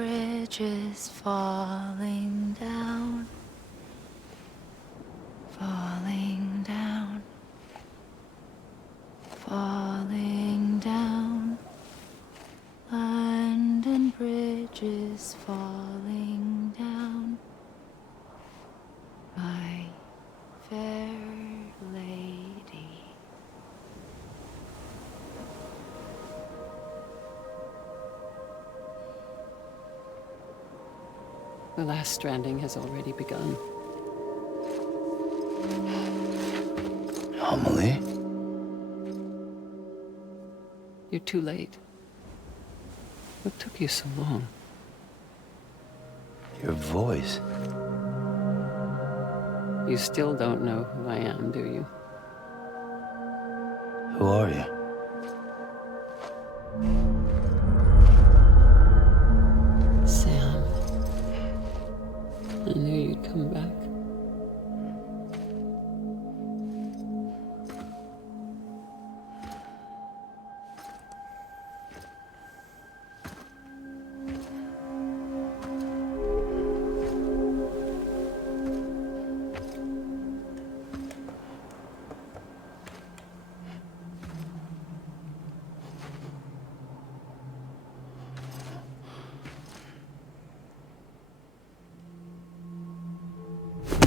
bridges falling down, falling down, falling down. London Bridge is falling down, my fair lady. The last stranding has already begun. Amelie? You're too late. What took you so long? Your voice. You still don't know who I am, do you? Who are you? Sam. I knew you'd come back.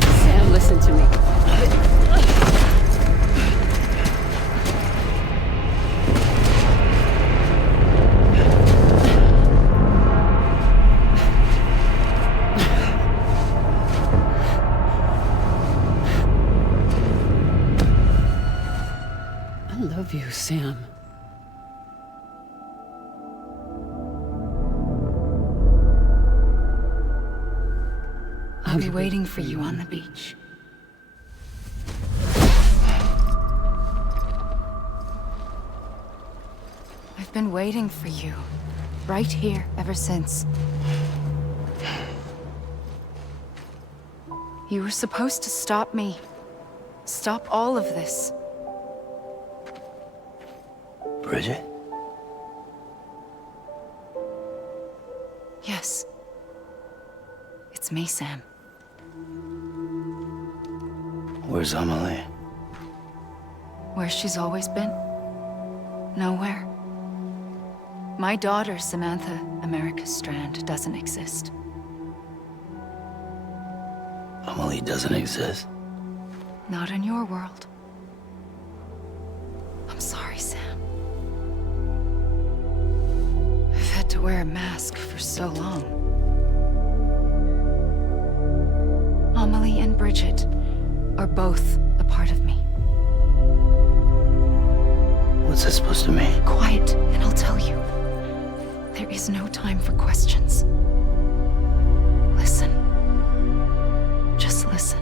Sam, listen to me. I love you, Sam. I'll be waiting for you on the beach. I've been waiting for you, right here, ever since. You were supposed to stop me. Stop all of this. Bridget? Yes. It's me, Sam. Where's Amelie? Where she's always been. Nowhere. My daughter, Samantha America Strand, doesn't exist. Amelie doesn't exist. Not in your world. I'm sorry, Sam. I've had to wear a mask for so long. Amelie and Bridget are both a part of me. What's that supposed to mean? Quiet, and I'll tell you. There is no time for questions. Listen. Just listen.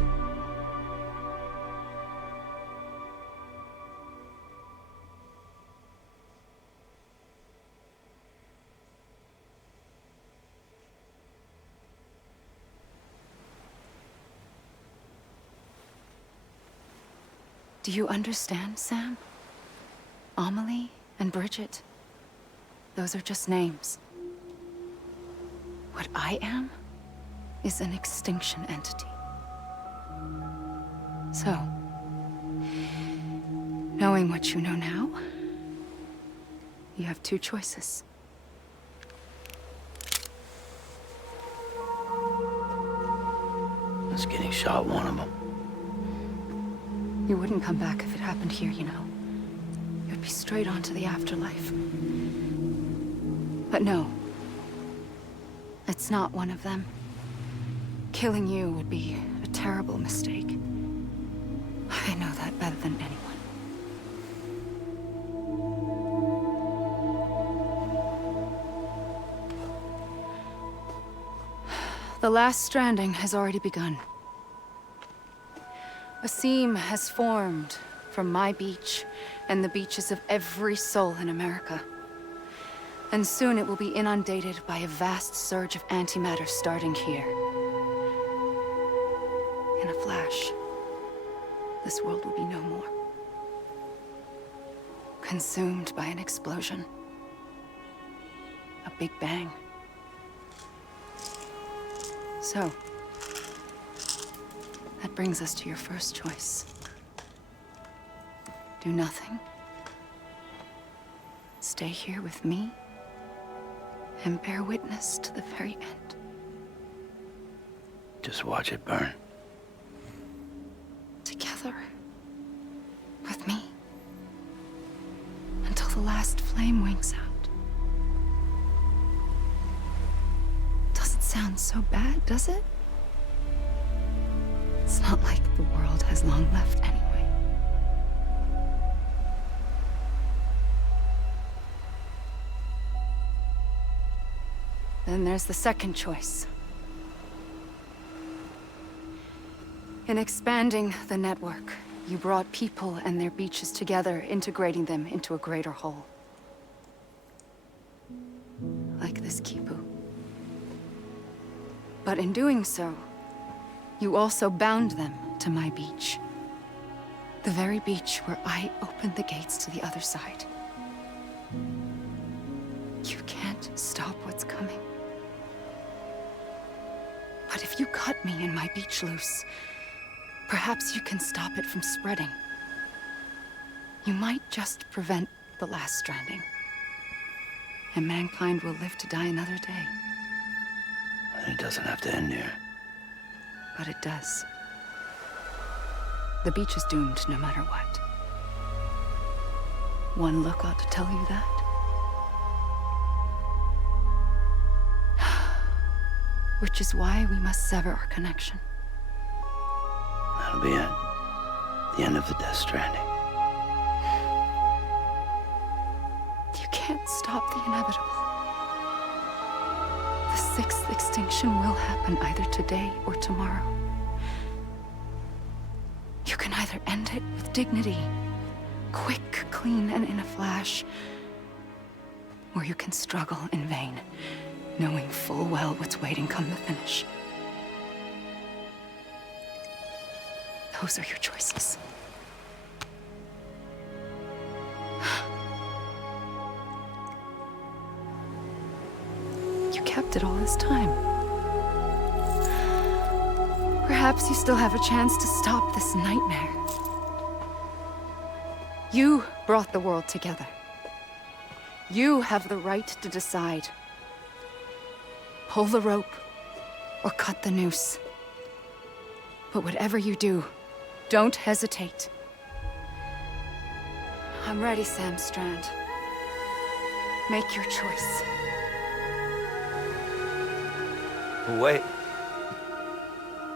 Do you understand, Sam? Amelie and Bridget, those are just names. What I am is an extinction entity. So, knowing what you know now, you have two choices. Is getting shot one of them? You wouldn't come back if it happened here, you know. You'd be straight on to the afterlife. But no. It's not one of them. Killing you would be a terrible mistake. I know that better than anyone. The last stranding has already begun. A seam has formed from my beach and the beaches of every soul in America. And soon it will be inundated by a vast surge of antimatter starting here. In a flash, this world will be no more. Consumed by an explosion. A big bang. So, that brings us to your first choice. Do nothing. Stay here with me and bear witness to the very end. Just watch it burn. Together. With me. Until the last flame winks out. Doesn't sound so bad, does it? It's not like the world has long left anyway. Then there's the second choice. In expanding the network, you brought people and their beaches together, integrating them into a greater whole. Like this Kipu. But in doing so, you also bound them to my beach. The very beach where I opened the gates to the other side. You can't stop what's coming. But if you cut me and my beach loose, perhaps you can stop it from spreading. You might just prevent the last stranding. And mankind will live to die another day. And it doesn't have to end here. But it does. The beach is doomed no matter what. One look ought to tell you that. Which is why we must sever our connection. That'll be it. The end of the Death Stranding. You can't stop the inevitable. The sixth extinction will happen either today or tomorrow. You can either end it with dignity, quick, clean, and in a flash, or you can struggle in vain, knowing full well what's waiting come the finish. Those are your choices. You kept it all this time. Perhaps you still have a chance to stop this nightmare. You brought the world together. You have the right to decide. Pull the rope, or cut the noose. But whatever you do, don't hesitate. I'm ready, Sam Strand. Make your choice. But wait.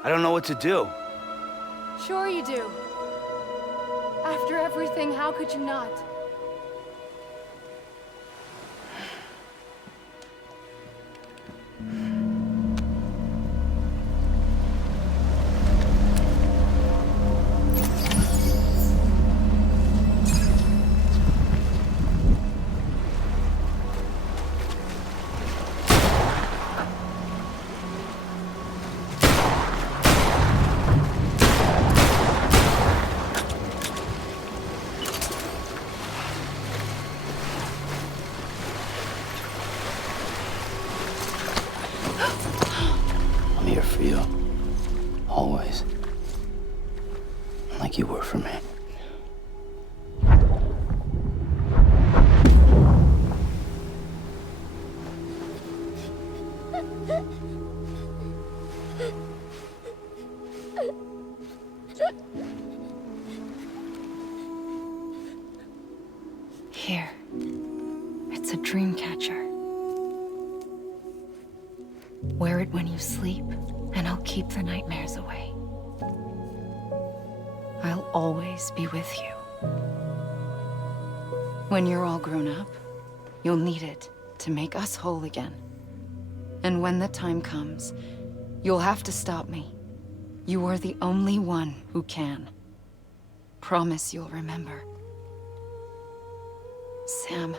I don't know what to do. Sure you do. After everything, how could you not? I'm here for you. Always. Like you were for me. Here. It's a dream catcher. Wear it when you sleep, and I'll keep the nightmares away. I'll always be with you. When you're all grown up, you'll need it to make us whole again. And when the time comes, you'll have to stop me. You are the only one who can. Promise you'll remember. Sam,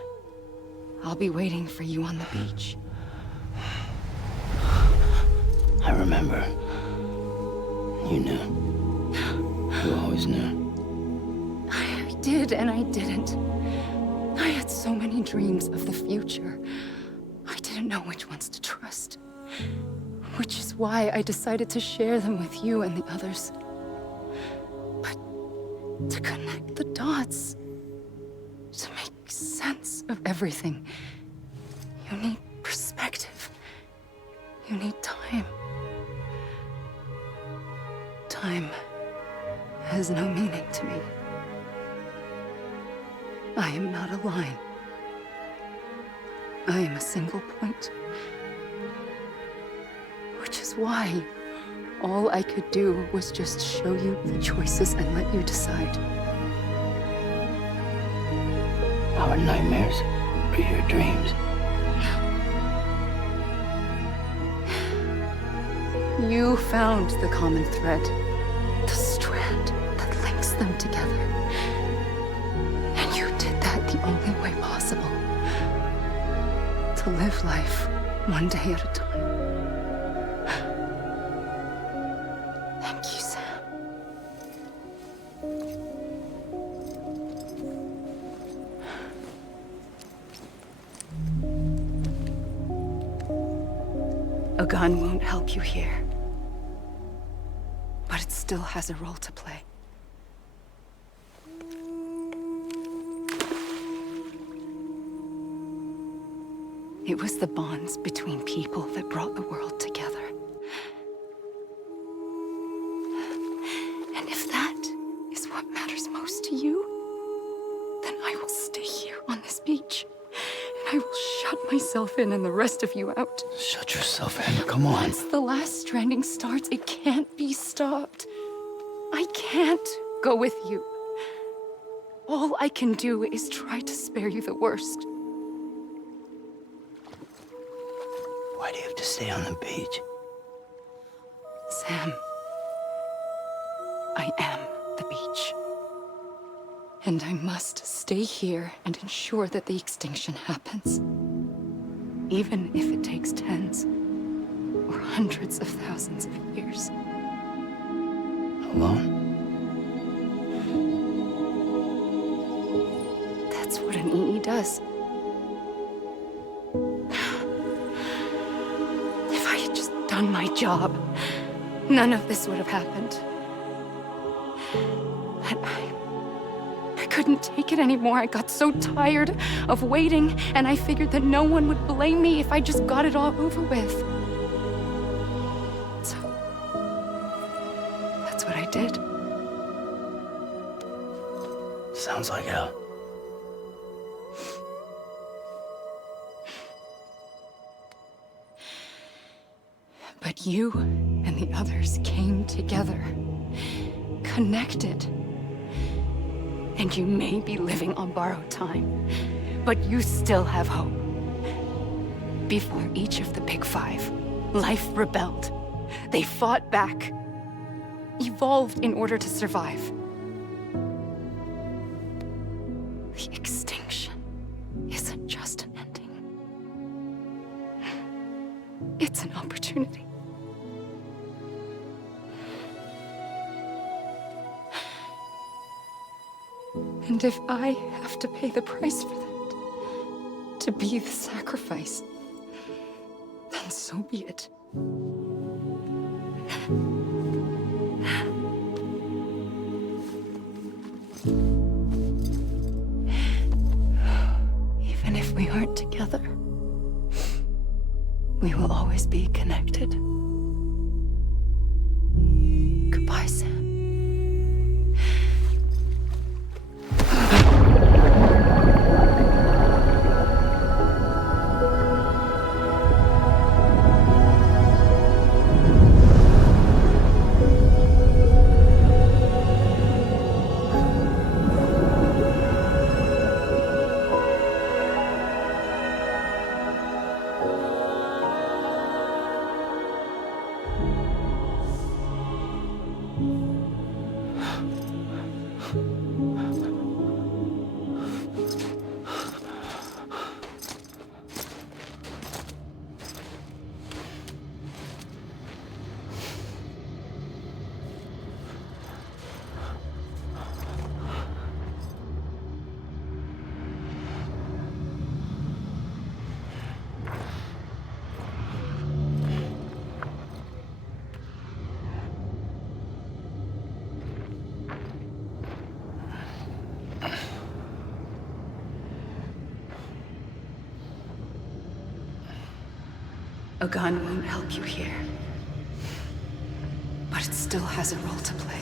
I'll be waiting for you on the beach. I remember. You knew. You always knew. I did and I didn't. I had so many dreams of the future. I didn't know which ones to trust. Which is why I decided to share them with you and the others. But to connect the dots, to make sense of everything, you need perspective. You need time. Time has no meaning to me. I am not a line. I am a single point. Which is why all I could do was just show you the choices and let you decide. Our nightmares are your dreams. You found the common thread, the strand that links them together. And you did that the only way possible. To live life one day at a time. Thank you, Sam. A gun won't help you here. But it still has a role to play. It was the bonds between people that brought the world together. And if that is what matters most to you, then I will stay here on this beach. And I will shut myself in and the rest of you out. Shut yourself in, come on. Once the last stranding starts, it can't be stopped. I can't go with you. All I can do is try to spare you the worst. Why do you have to stay on the beach? Sam, I am the beach. And I must stay here and ensure that the extinction happens. Even if it takes tens or hundreds of thousands of years. Alone? That's what an EE does. If I had just done my job, none of this would have happened. But I couldn't take it anymore. I got so tired of waiting, and I figured that no one would blame me if I just got it all over with. So, that's what I did. Sounds like hell. But you and the others came together, connected. And you may be living on borrowed time, but you still have hope. Before each of the Big Five, life rebelled. They fought back, evolved in order to survive. The extinction isn't just an ending. It's an opportunity. And if I have to pay the price for that, to be the sacrifice, then so be it. Even if we aren't together, we will always be connected. Goodbye, Sam. A gun won't help you here. But it still has a role to play.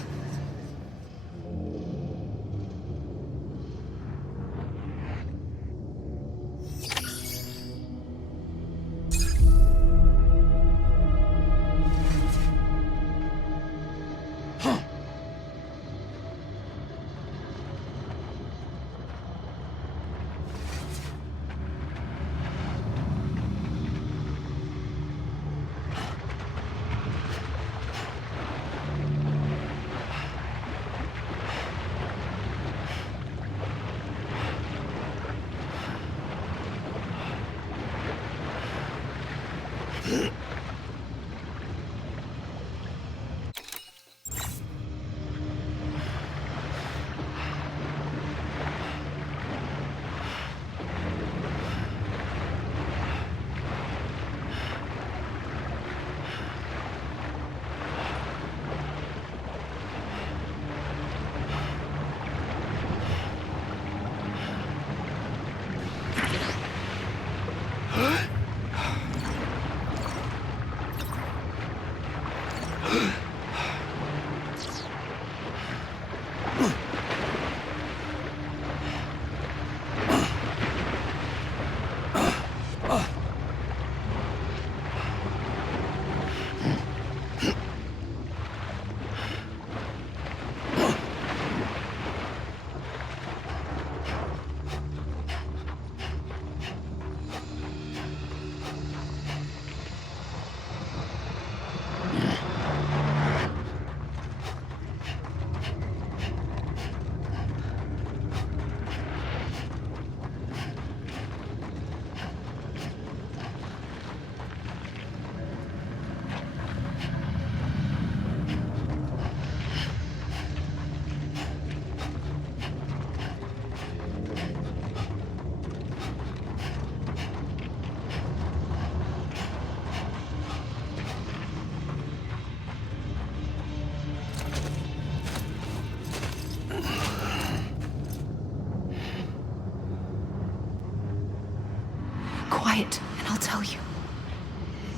Quiet, and I'll tell you.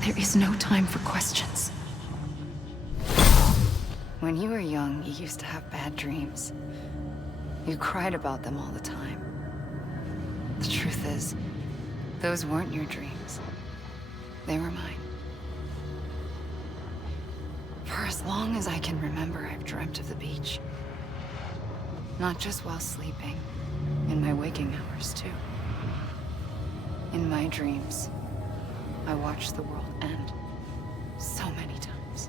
There is no time for questions. When you were young, you used to have bad dreams. You cried about them all the time. The truth is, those weren't your dreams. They were mine. For as long as I can remember, I've dreamt of the beach. Not just while sleeping, in my waking hours, too. In my dreams, I watched the world end so many times.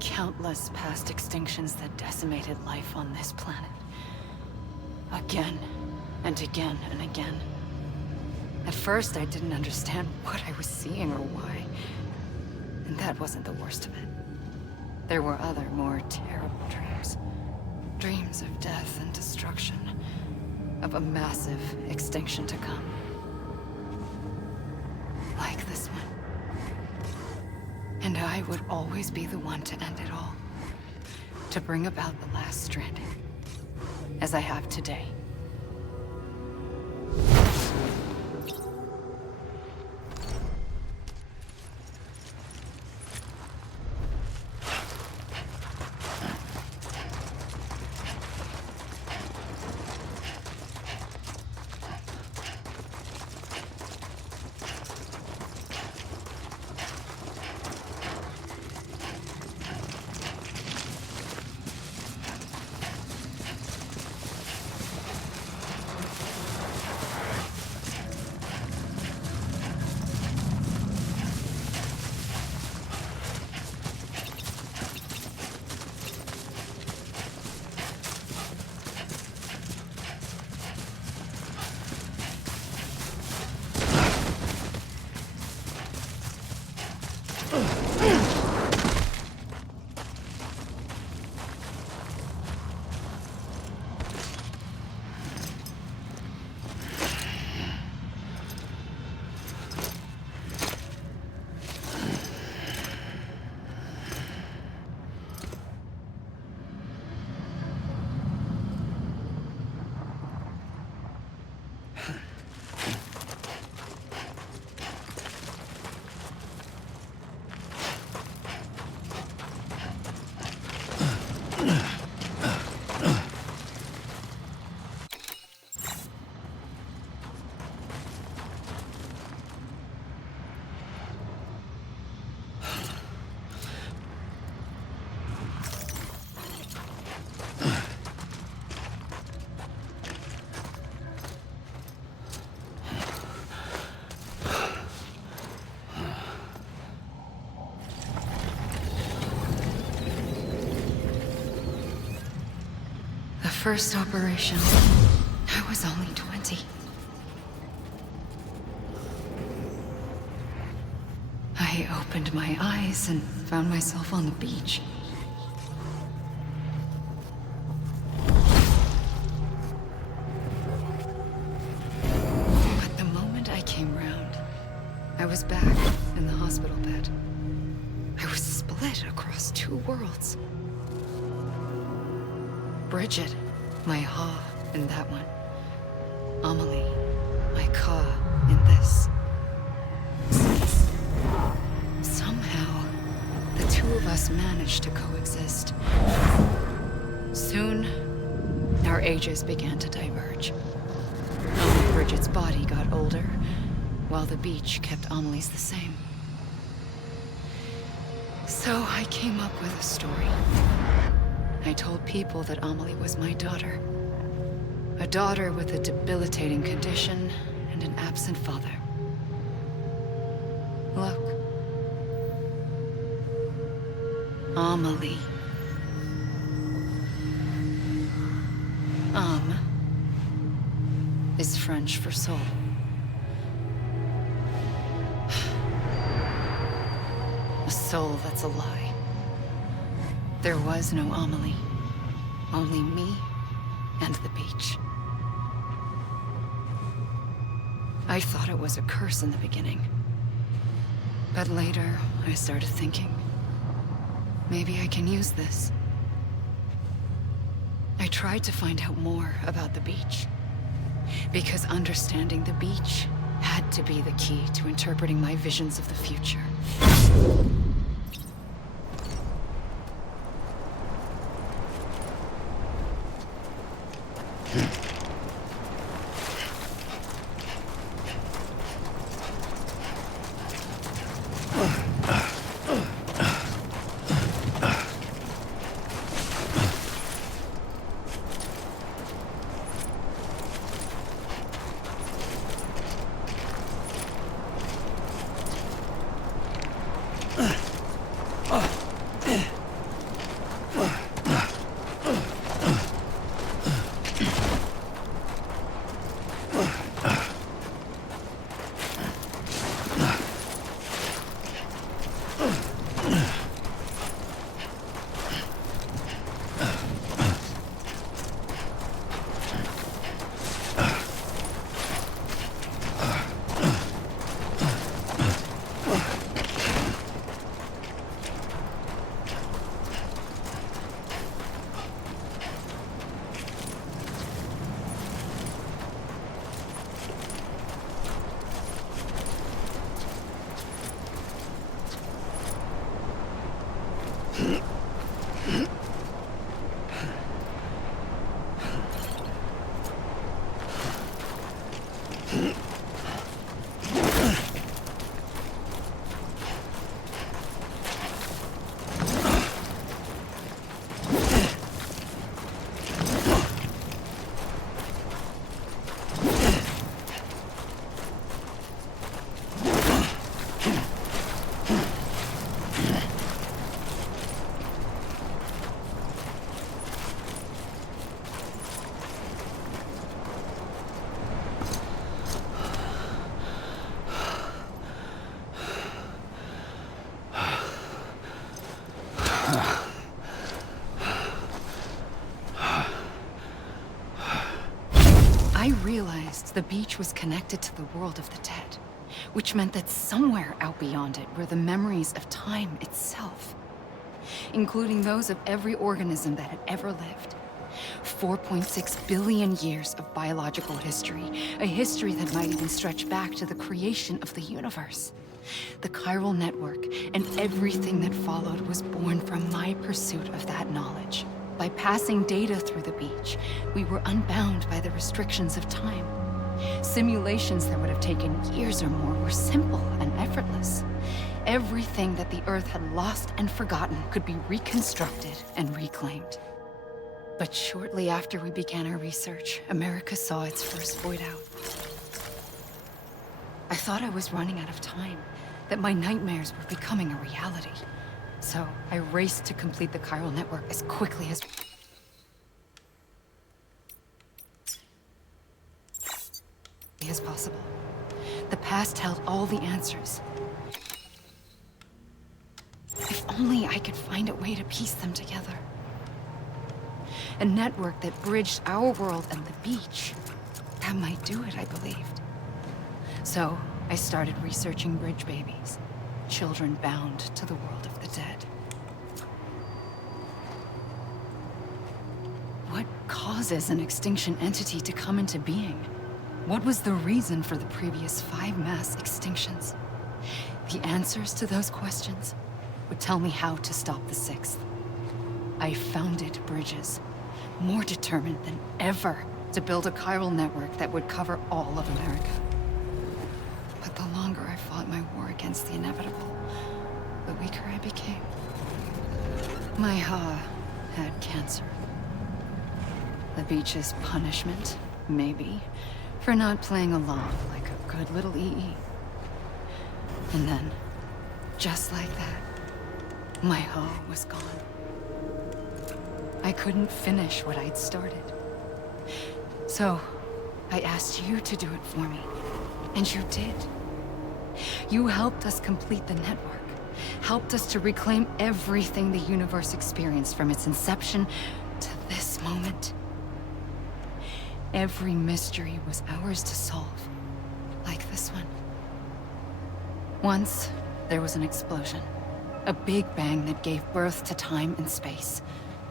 Countless past extinctions that decimated life on this planet. Again, and again, and again. At first, I didn't understand what I was seeing or why. And that wasn't the worst of it. There were other, more terrible dreams. Dreams of death and destruction. Of a massive extinction to come. Like this one. And I would always be the one to end it all. To bring about the last stranding. As I have today. first operation, I was only 20. I opened my eyes and found myself on the beach. But the moment I came round, I was back in the hospital bed. I was split across two worlds. Bridget, my Ha in that one. Amelie, my Ka in this. Somehow, the two of us managed to coexist. Soon, our ages began to diverge. Only Bridget's body got older, while the beach kept Amelie's the same. So I came up with a story. I told people that Amelie was my daughter. A daughter with a debilitating condition and an absent father. Look. Amelie. Is French for soul. A soul that's a lie. There was no Amelie. Only me and the beach. I thought it was a curse in the beginning. But later, I started thinking, maybe I can use this. I tried to find out more about the beach. Because understanding the beach had to be the key to interpreting my visions of the future. I realized the beach was connected to the world of the dead, which meant that somewhere out beyond it were the memories of time itself, including those of every organism that had ever lived. 4.6 billion years of biological history, a history that might even stretch back to the creation of the universe. The chiral network and everything that followed was born from my pursuit of that knowledge. By passing data through the beach, we were unbound by the restrictions of time. Simulations that would have taken years or more were simple and effortless. Everything that the Earth had lost and forgotten could be reconstructed and reclaimed. But shortly after we began our research, America saw its first void out. I thought I was running out of time, that my nightmares were becoming a reality. So I raced to complete the chiral network as quickly as... easy as possible. The past held all the answers. If only I could find a way to piece them together. A network that bridged our world and the beach. That might do it, I believed. So, I started researching bridge babies. Children bound to the world of the dead. What causes an extinction entity to come into being? What was the reason for the previous 5 mass extinctions? The answers to those questions would tell me how to stop the 6th. I founded bridges, more determined than ever to build a chiral network that would cover all of America. But the longer I fought my war against the inevitable, the weaker I became. My Ha had cancer. The beach's punishment, maybe, for not playing along like a good little EE. And then, just like that, my Ha was gone. I couldn't finish what I'd started. So, I asked you to do it for me. And you did. You helped us complete the network. Helped us to reclaim everything the universe experienced from its inception to this moment. Every mystery was ours to solve. Like this one. Once, there was an explosion. A big bang that gave birth to time and space.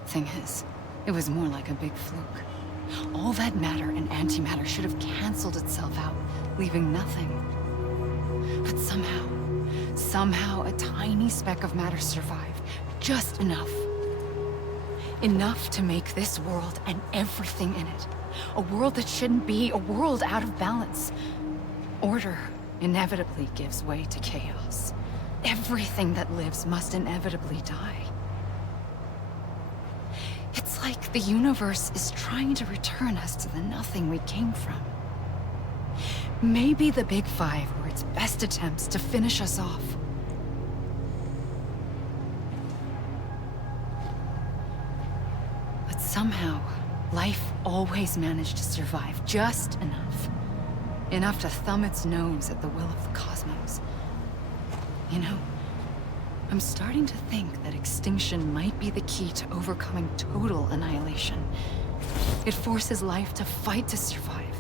Thing is, it was more like a big fluke. All that matter and antimatter should have canceled itself out, leaving nothing. But somehow a tiny speck of matter survived. Just enough. Enough to make this world and everything in it. A world that shouldn't be, a world out of balance. Order inevitably gives way to chaos. Everything that lives must inevitably die. It's like the universe is trying to return us to the nothing we came from. Maybe the Big Five were its best attempts to finish us off. But somehow, life always managed to survive just enough. Enough to thumb its nose at the will of the cosmos. You know, I'm starting to think that extinction might be the key to overcoming total annihilation. It forces life to fight to survive,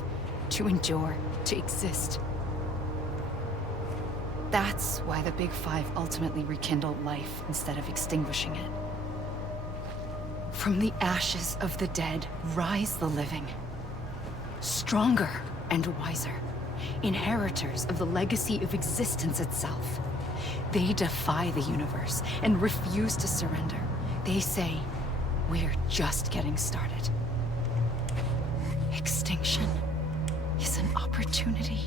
to endure, to exist. That's why the Big Five ultimately rekindled life instead of extinguishing it. From the ashes of the dead rise the living. Stronger and wiser. Inheritors of the legacy of existence itself. They defy the universe and refuse to surrender. They say, we're just getting started. Extinction is an opportunity.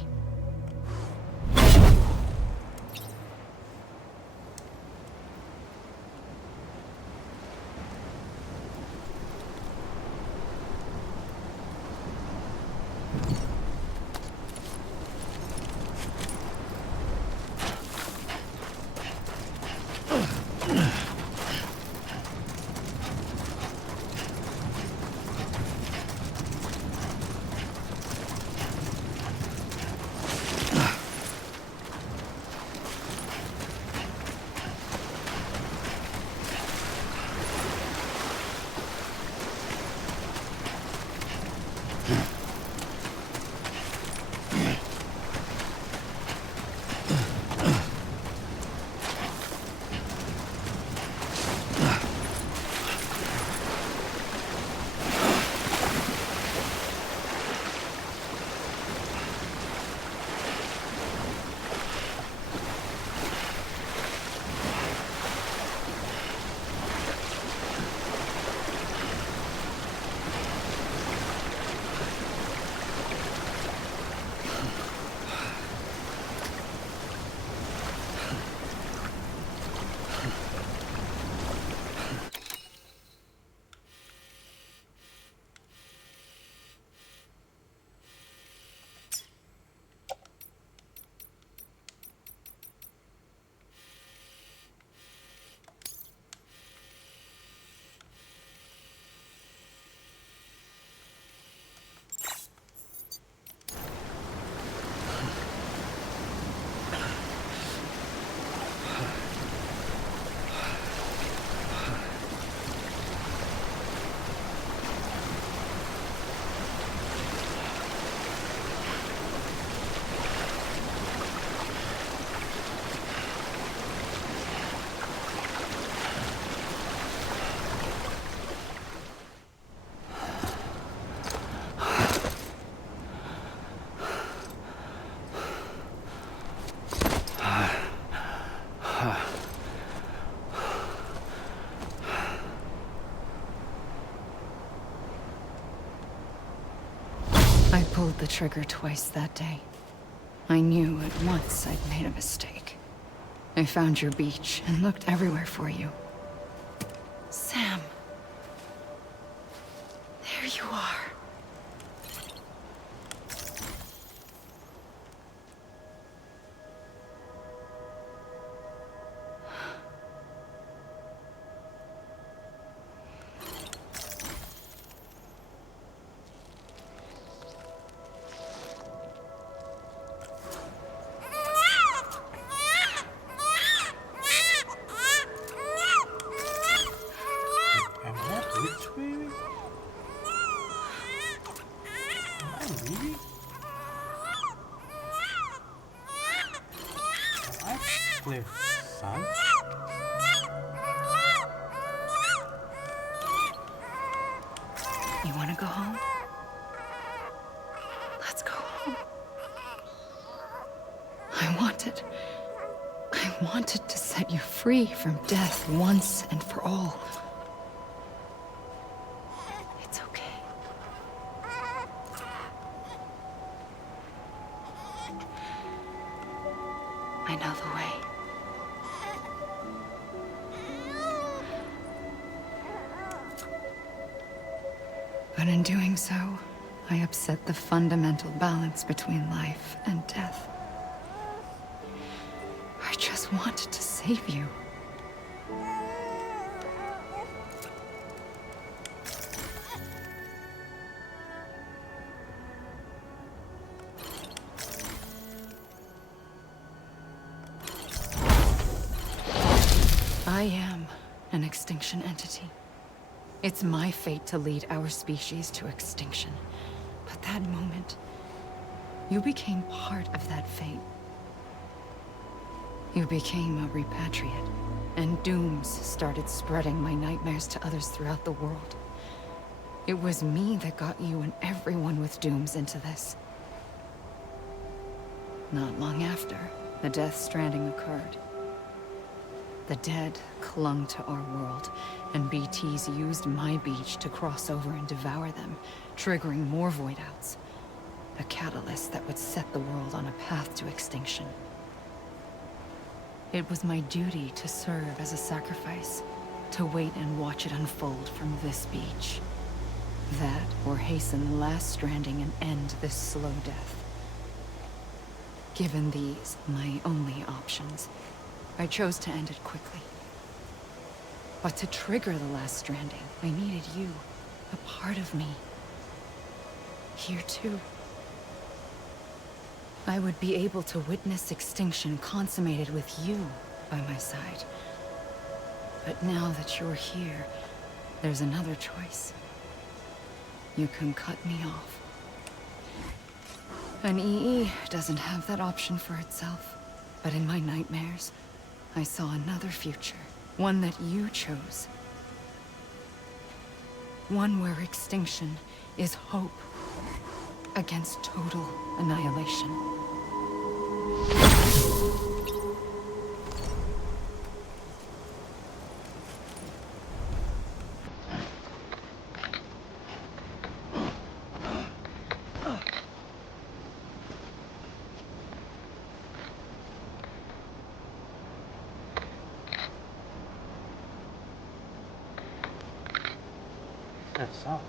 I pulled the trigger twice that day. I knew at once I'd made a mistake. I found your beach and looked everywhere for you. Sam. There you are. Am I a witch baby? Am I really? Am I Cliff's son? You want to go home? Let's go home. I wanted to set you free from death once and for all. It's okay. I know the way. But in doing so, I upset the fundamental balance between life and death. I just wanted to save you. I am an extinction entity. It's my fate to lead our species to extinction. But that moment, you became part of that fate. You became a repatriate, and dooms started spreading my nightmares to others throughout the world. It was me that got you and everyone with dooms into this. Not long after, the Death Stranding occurred. The dead clung to our world, and BTs used my beach to cross over and devour them, triggering more void-outs. A catalyst that would set the world on a path to extinction. It was my duty to serve as a sacrifice, to wait and watch it unfold from this beach. That, or hasten the last stranding and end this slow death. Given these, my only options, I chose to end it quickly. But to trigger the last stranding, I needed you, a part of me. Here too. I would be able to witness extinction consummated with you by my side. But now that you're here, there's another choice. You can cut me off. An EE doesn't have that option for itself. But in my nightmares, I saw another future. One that you chose. One where extinction is hope against total annihilation. That's all.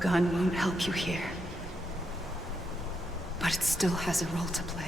gun won't help you here. But it still has a role to play.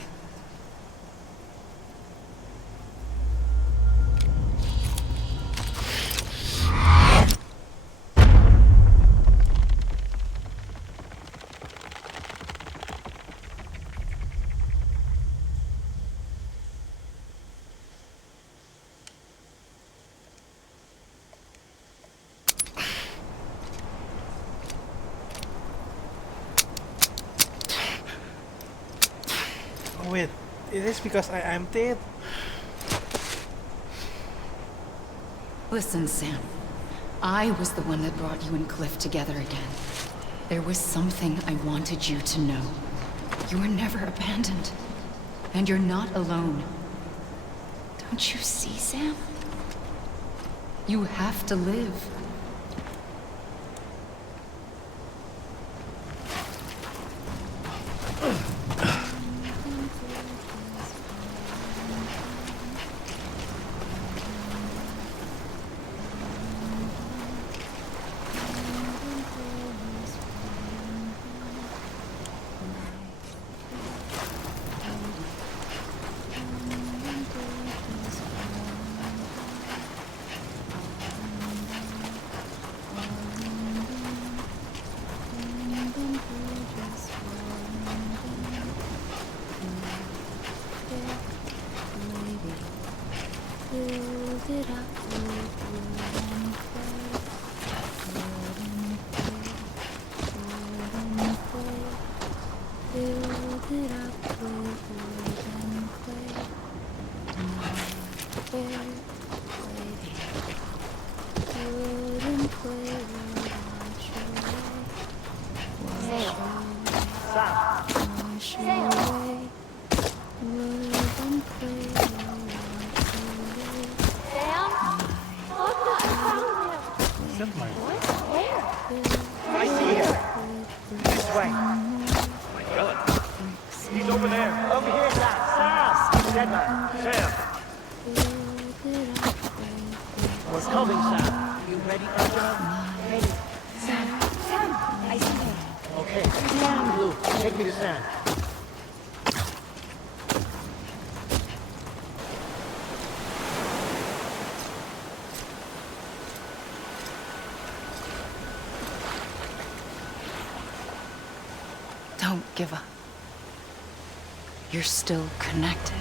Oh wait, it is because I'm dead. Listen, Sam. I was the one that brought you and Cliff together again. There was something I wanted you to know. You were never abandoned. And you're not alone. Don't you see, Sam? You have to live. I see him. This way. My God. He's over there. Over here, Sam. Sam! Dead man. Sam. We're coming, Sam. You ready, Angela? Ready. Sam. Sam! I see him. Okay. Sam, Blue. Take me to Sam. Don't give up. You're still connected.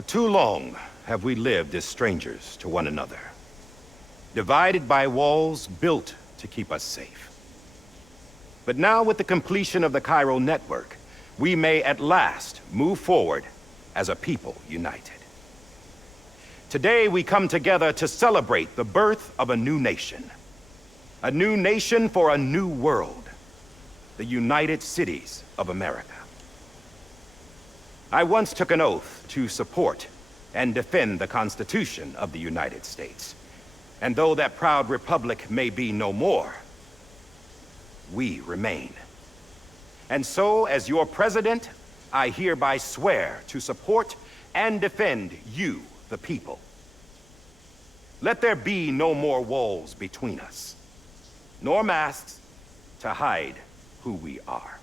For too long have we lived as strangers to one another, divided by walls built to keep us safe. But now, with the completion of the Cairo network, we may at last move forward as a people united. Today we come together to celebrate the birth of a new nation. A new nation for a new world. The United Cities of America. I once took an oath to support and defend the Constitution of the United States. And though that proud republic may be no more, we remain. And so, as your president, I hereby swear to support and defend you, the people. Let there be no more walls between us, nor masks to hide who we are.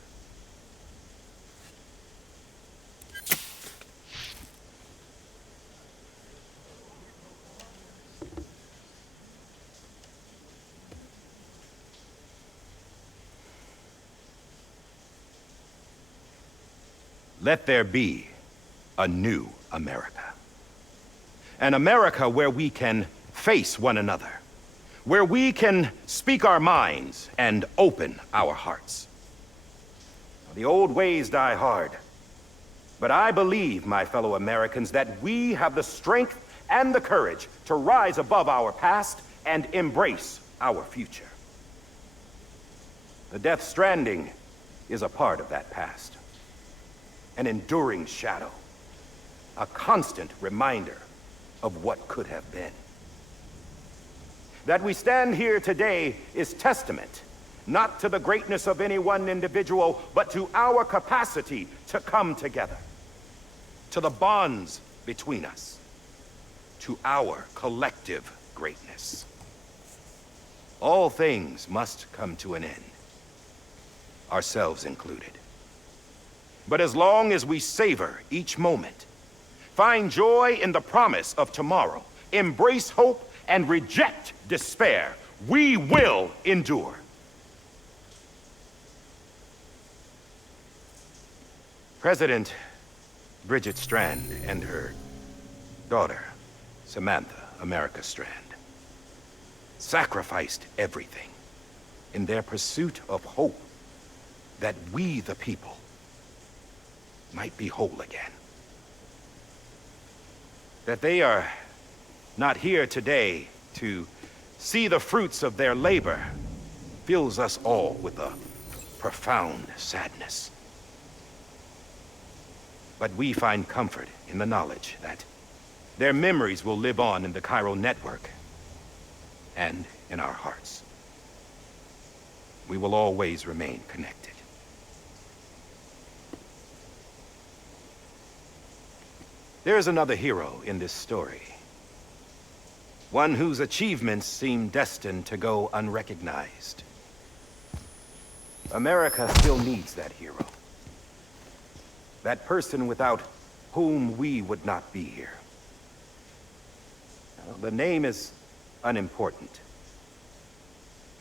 Let there be a new America. An America where we can face one another, where we can speak our minds and open our hearts. The old ways die hard, but I believe, my fellow Americans, that we have the strength and the courage to rise above our past and embrace our future. The Death Stranding is a part of that past. An enduring shadow, a constant reminder of what could have been. That we stand here today is testament, not to the greatness of any one individual, but to our capacity to come together, to the bonds between us, to our collective greatness. All things must come to an end, ourselves included. But as long as we savor each moment, find joy in the promise of tomorrow, embrace hope, and reject despair, we will endure. President Bridget Strand and her daughter, Samantha America Strand, sacrificed everything in their pursuit of hope that we, the people, might be whole again. That they are not here today to see the fruits of their labor fills us all with a profound sadness. But we find comfort in the knowledge that their memories will live on in the Cairo network and in our hearts. We will always remain connected. There is another hero in this story. One whose achievements seem destined to go unrecognized. America still needs that hero. That person without whom we would not be here. Now, the name is unimportant.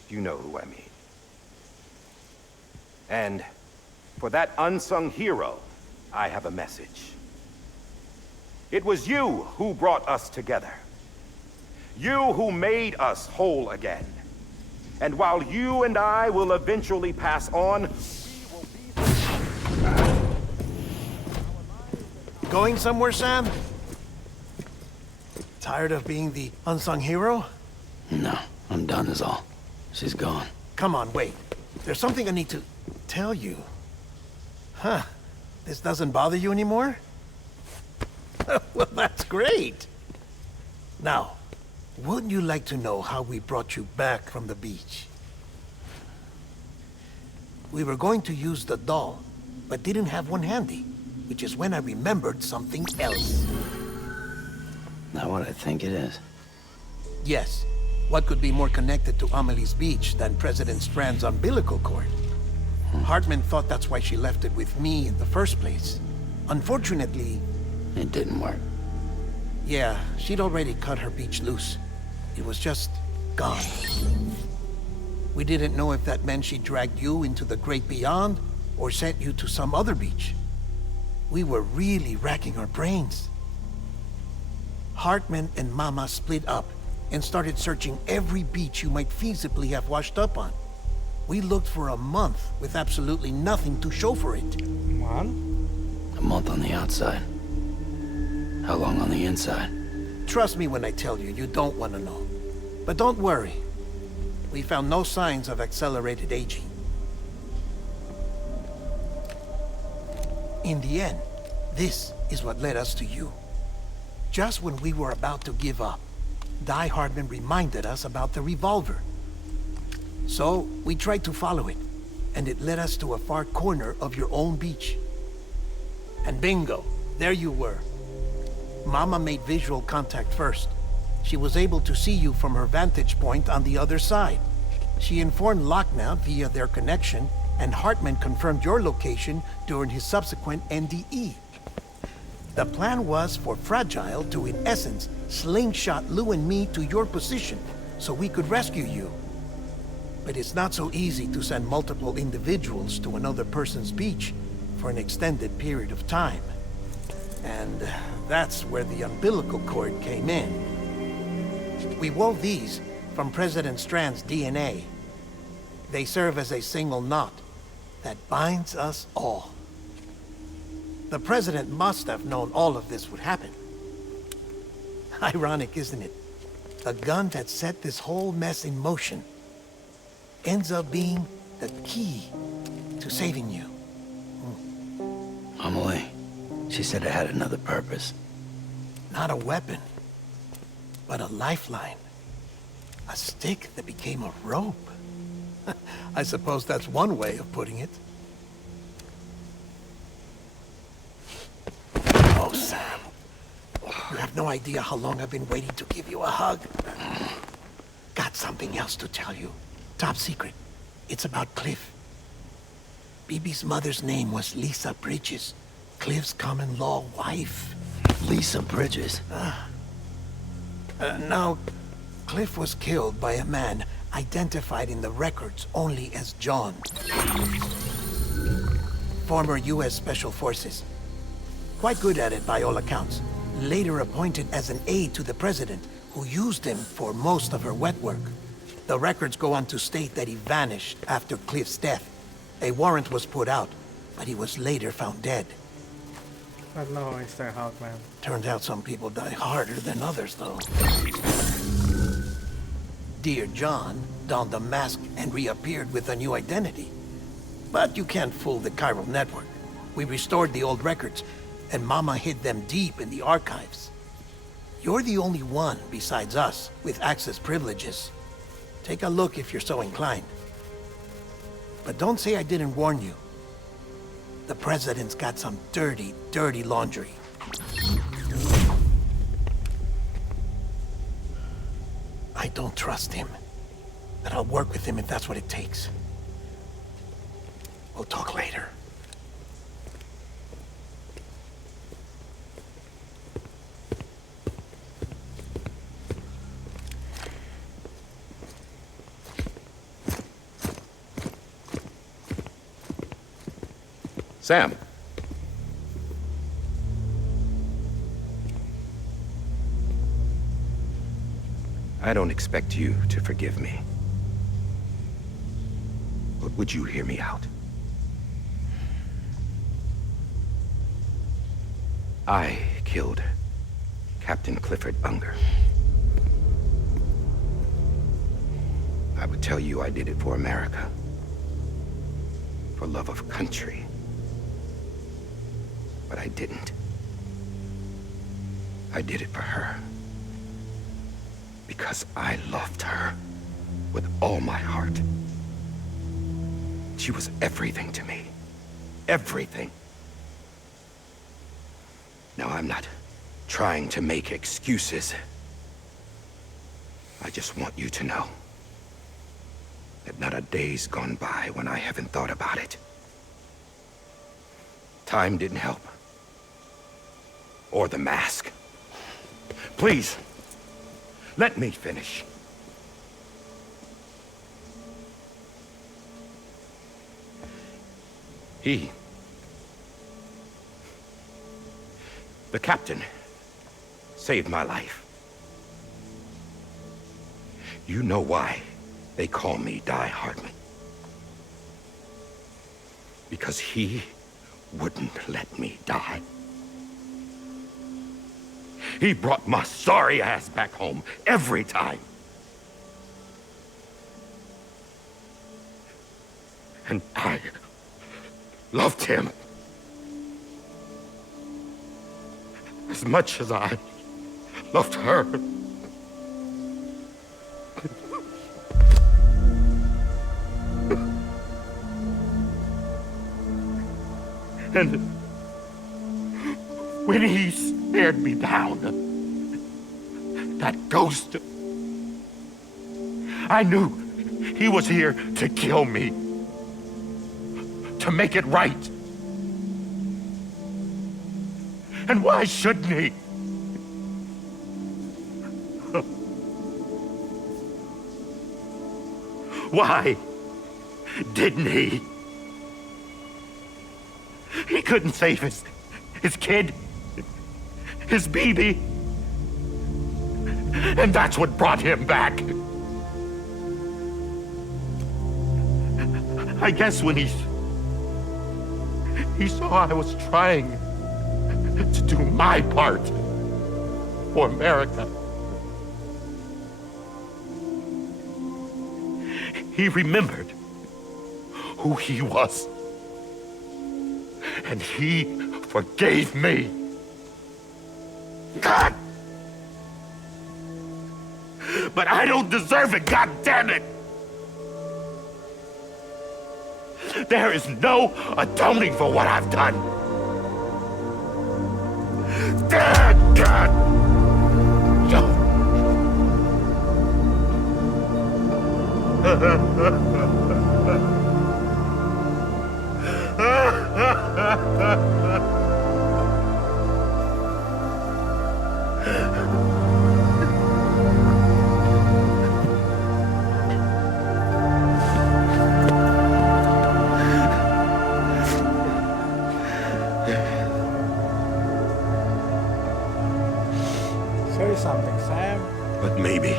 You know who I mean. And for that unsung hero, I have a message. It was you who brought us together. You who made us whole again. And while you and I will eventually pass on, Going somewhere, Sam? Tired of being the unsung hero? No, I'm done is all. She's gone. Come on, wait. There's something I need to tell you. Huh. This doesn't bother you anymore? Well, that's great. Now, wouldn't you like to know how we brought you back from the beach? We were going to use the doll, but didn't have one handy, which is when I remembered something else. Not what I think it is. Yes. What could be more connected to Amelie's beach than President Strand's umbilical cord? Hartman thought that's why she left it with me in the first place. Unfortunately... It didn't work. Yeah, she'd already cut her beach loose. It was just gone. We didn't know if that meant she dragged you into the great beyond, or sent you to some other beach. We were really racking our brains. Hartman and Mama split up and started searching every beach you might feasibly have washed up on. We looked for a month with absolutely nothing to show for it. Man? A month on the outside. How long on the inside? Trust me when I tell you, you don't want to know. But don't worry. We found no signs of accelerated aging. In the end, this is what led us to you. Just when we were about to give up, Die Hardman reminded us about the revolver. So, we tried to follow it, and it led us to a far corner of your own beach. And bingo, there you were. Mama made visual contact first. She was able to see you from her vantage point on the other side. She informed Lockna via their connection, and Hartman confirmed your location during his subsequent NDE. The plan was for Fragile to, in essence, slingshot Lou and me to your position, so we could rescue you. But it's not so easy to send multiple individuals to another person's beach for an extended period of time. And that's where the umbilical cord came in. We wove these from President Strand's DNA. They serve as a single knot that binds us all. The President must have known all of this would happen. Ironic, isn't it? The gun that set this whole mess in motion ends up being the key to saving you. Amelie, she said it had another purpose. Not a weapon, but a lifeline. A stick that became a rope. I suppose that's one way of putting it. Oh, Sam. You have no idea how long I've been waiting to give you a hug. Got something else to tell you. Top secret. It's about Cliff. Bibi's mother's name was Lisa Bridges, Cliff's common-law wife. Lisa Bridges? Now, Cliff was killed by a man identified in the records only as John. Former U.S. Special Forces. Quite good at it by all accounts. Later appointed as an aide to the president, who used him for most of her wet work. The records go on to state that he vanished after Cliff's death. A warrant was put out, but he was later found dead. But no, Mr. Hawkman. Turned out some people die harder than others, though. Dear John donned a mask and reappeared with a new identity. But you can't fool the chiral network. We restored the old records, and Mama hid them deep in the archives. You're the only one, besides us, with access privileges. Take a look if you're so inclined. But don't say I didn't warn you. The President's got some dirty, dirty laundry. I don't trust him. But I'll work with him if that's what it takes. We'll talk later. Sam. I don't expect you to forgive me. But would you hear me out? I killed Captain Clifford Unger. I would tell you I did it for America. For love of country. But I didn't. I did it for her. Because I loved her with all my heart. She was everything to me. Everything. Now, I'm not trying to make excuses. I just want you to know that not a day's gone by when I haven't thought about it. Time didn't help. Or the mask. Please, let me finish. The captain saved my life. You know why they call me Die Hardman. Because he wouldn't let me die. He brought my sorry ass back home every time. And I loved him as much as I loved her. And when he stared me down, that ghost, I knew he was here to kill me, to make it right. And why shouldn't he? Why didn't he? He couldn't save his kid, his baby. And that's what brought him back. I guess when he saw I was trying to do my part for America, he remembered who he was. And he forgave me. God! But I don't deserve it, God damn it! There is no atoning for what I've done. God! Say something, Sam. But maybe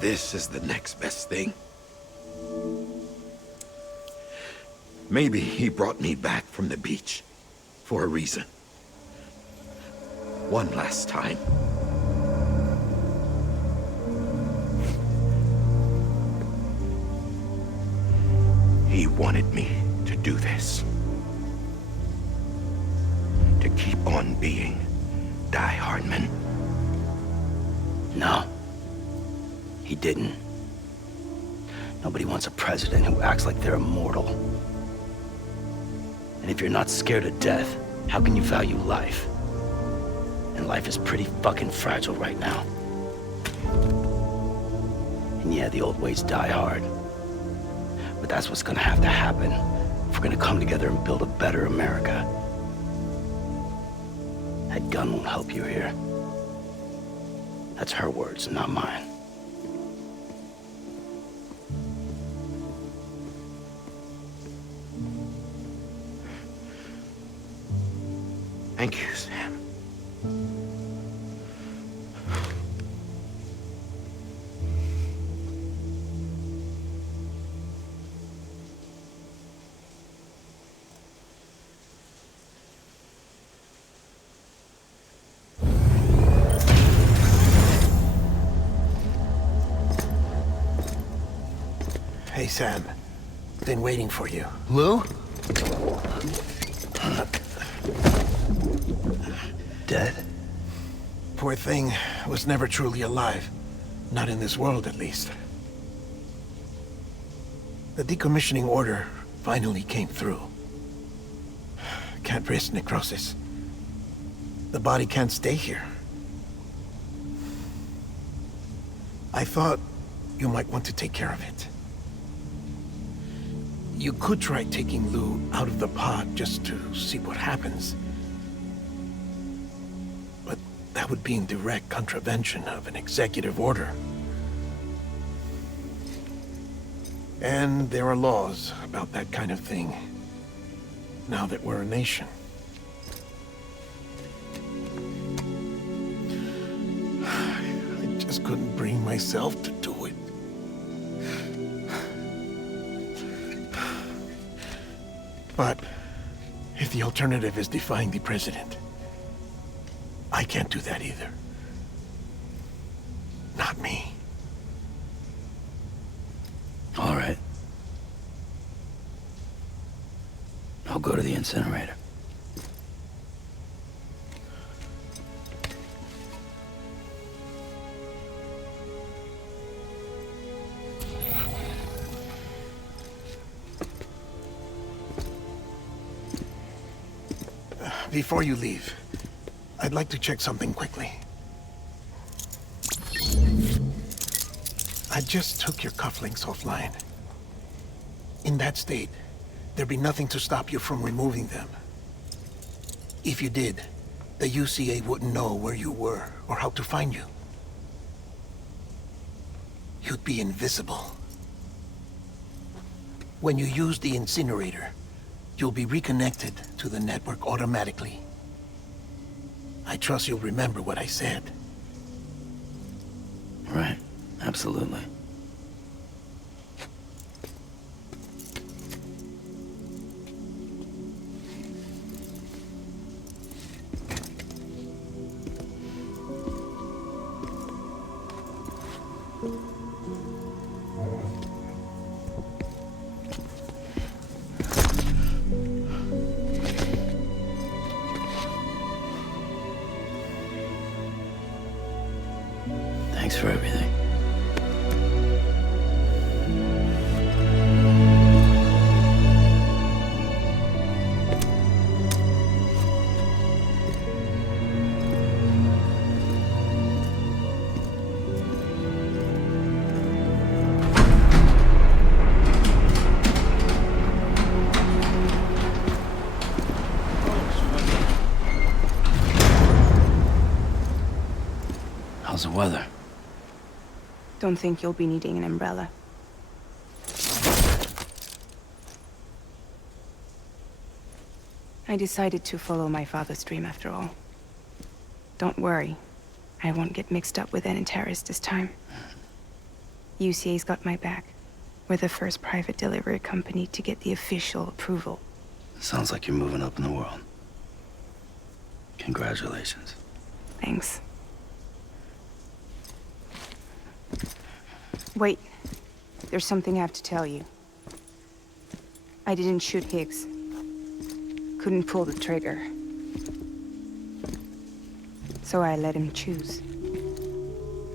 this is the next best thing. Maybe he brought me back from the beach for a reason. One last time. He wanted me to do this. To keep on being Die Hardman. No. He didn't. Nobody wants a president who acts like they're immortal. And if you're not scared of death, how can you value life? And life is pretty fucking fragile right now. And yeah, the old ways die hard. But that's what's gonna have to happen if we're gonna come together and build a better America. That gun won't help you here. That's her words, not mine. Thank you, Sam. Hey, Sam. Been waiting for you. Lou? Dead? Poor thing was never truly alive. Not in this world, at least. The decommissioning order finally came through. Can't risk necrosis. The body can't stay here. I thought you might want to take care of it. You could try taking Lou out of the pod just to see what happens. But that would be in direct contravention of an executive order. And there are laws about that kind of thing, now that we're a nation. just couldn't bring myself to do it. But if the alternative is defying the president, I can't do that either. Not me. All right. I'll go to the incinerator. Before you leave, I'd like to check something quickly. I just took your cufflinks offline. In that state, there'd be nothing to stop you from removing them. If you did, the UCA wouldn't know where you were or how to find you. You'd be invisible. When you use the incinerator, you'll be reconnected to the network automatically. I trust you'll remember what I said. Right. Absolutely. Thanks for everything. How's the weather? Don't think you'll be needing an umbrella. I decided to follow my father's dream after all. Don't worry. I won't get mixed up with any terrorists this time. UCA's got my back. We're the first private delivery company to get the official approval. Sounds like you're moving up in the world. Congratulations. Thanks. Wait. There's something I have to tell you. I didn't shoot Higgs. Couldn't pull the trigger. So I let him choose.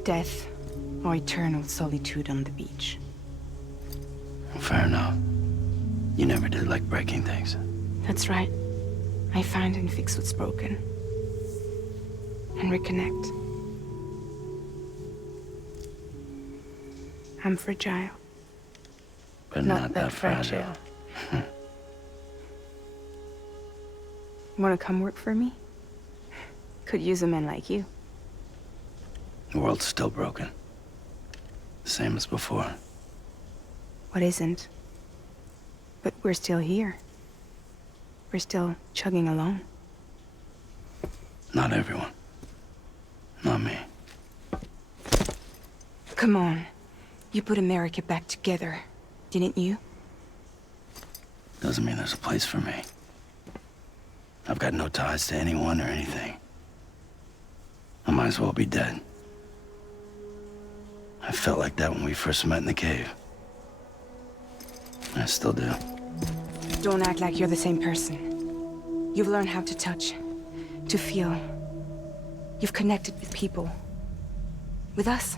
Death or eternal solitude on the beach. Fair enough. You never did like breaking things. That's right. I find and fix what's broken. And reconnect. I'm fragile. But not that fragile. Wanna come work for me? Could use a man like you. The world's still broken. Same as before. What isn't? But we're still here. We're still chugging along. Not everyone. Not me. Come on. You put America back together, didn't you? Doesn't mean there's a place for me. I've got no ties to anyone or anything. I might as well be dead. I felt like that when we first met in the cave. I still do. Don't act like you're the same person. You've learned how to touch, to feel. You've connected with people. With us.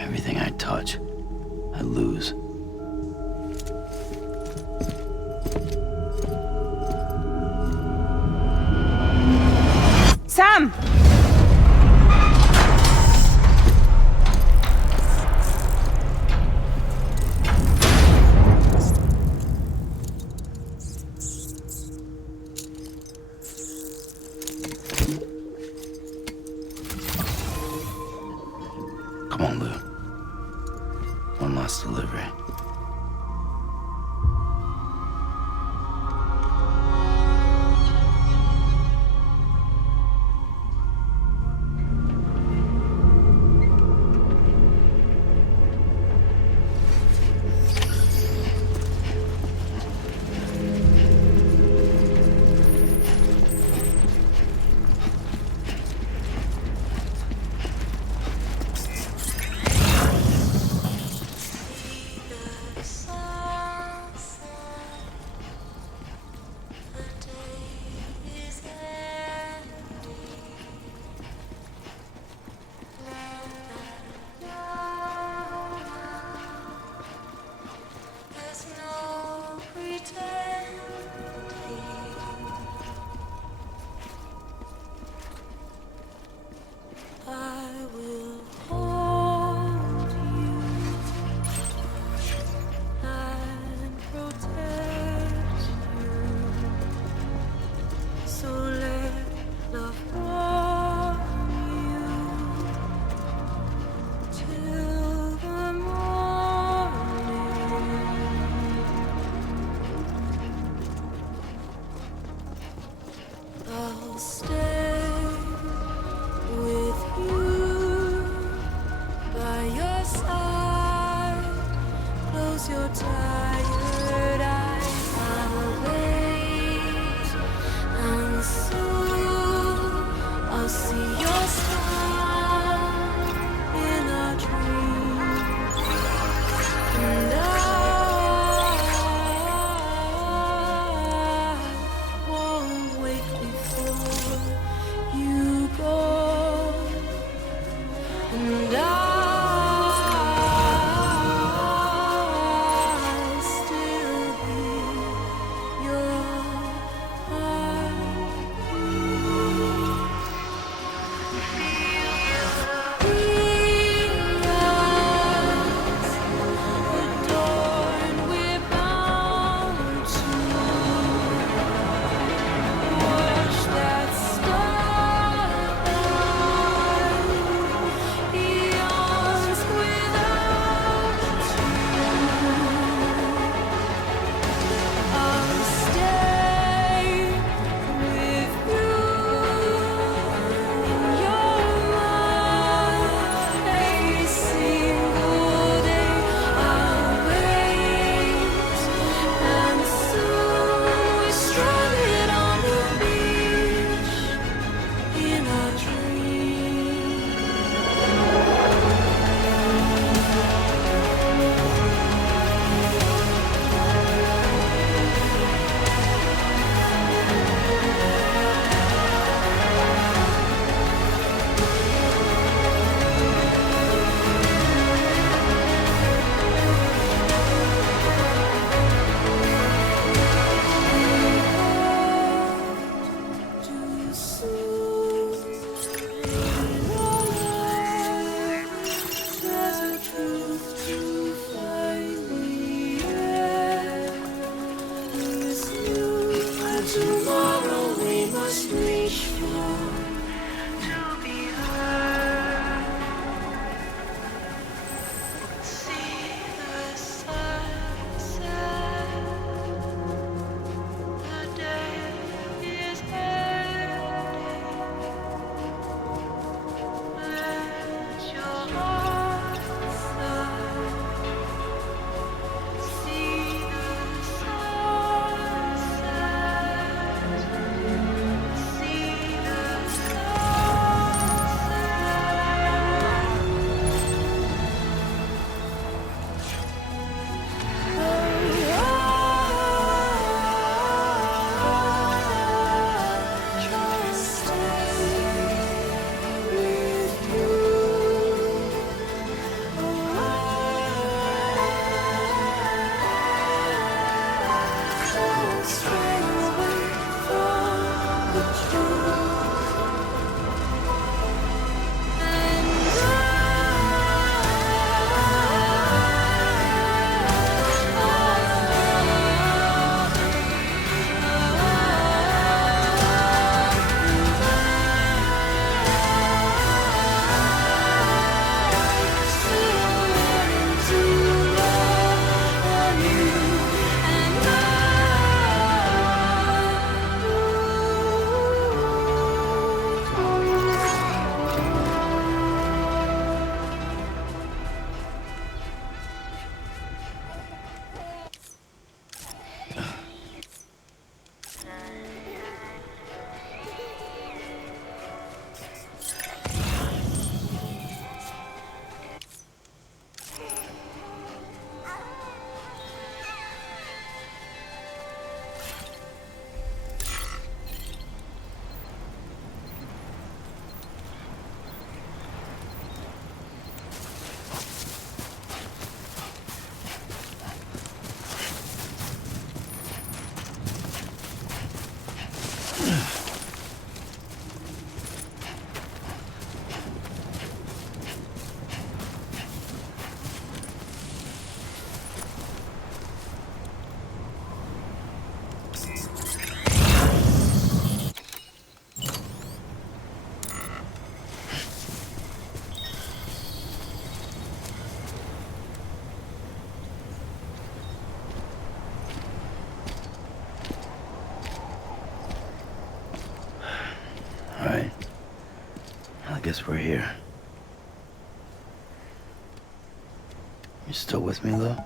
Everything I touch, I lose. Sam! Come on, Lou. One last delivery. I guess we're here. You still with me, though?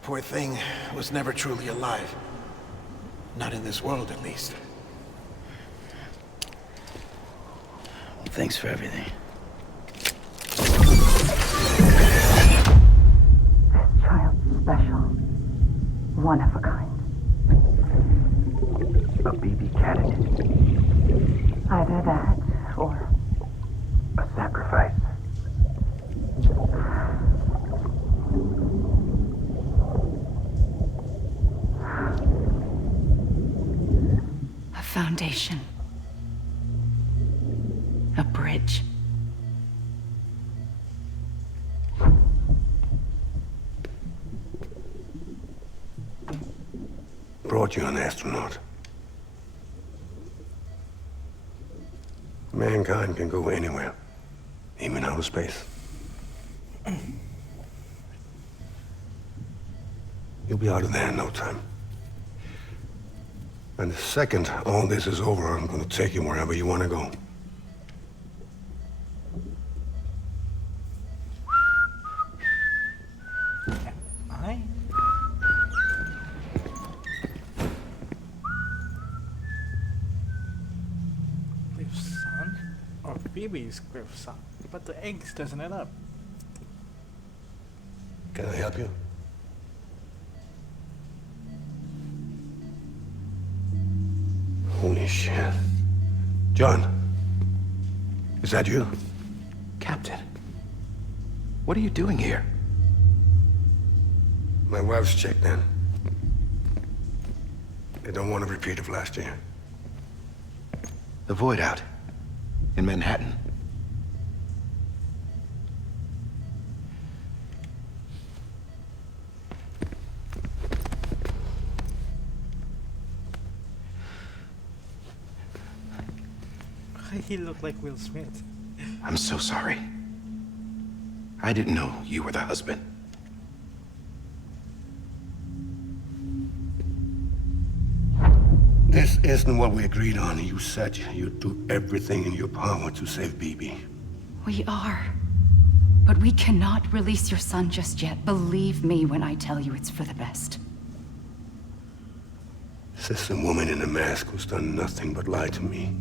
Poor thing was never truly alive. Not in this world, at least. Thanks for everything. Child's special. One of a kind. A BB candidate. Either that, or A sacrifice. a foundation. A bridge. Brought you an astronaut. Mankind can go anywhere, even outer space. You'll be out of there in no time. And the second all this is over, I'm gonna take you wherever you wanna go. I? Cliff's son? Or Phoebe's Cliff's son. But the eggs doesn't add up. Can I help you? Holy shit. John, is that you? Captain, what are you doing here? My wife's checked in. They don't want a repeat of last year. The void out in Manhattan. He looked like Will Smith. I'm so sorry. I didn't know you were the husband. This isn't what we agreed on. You said you'd do everything in your power to save BB. We are. But we cannot release your son just yet. Believe me when I tell you it's for the best. This is a woman in a mask who's done nothing but lie to me.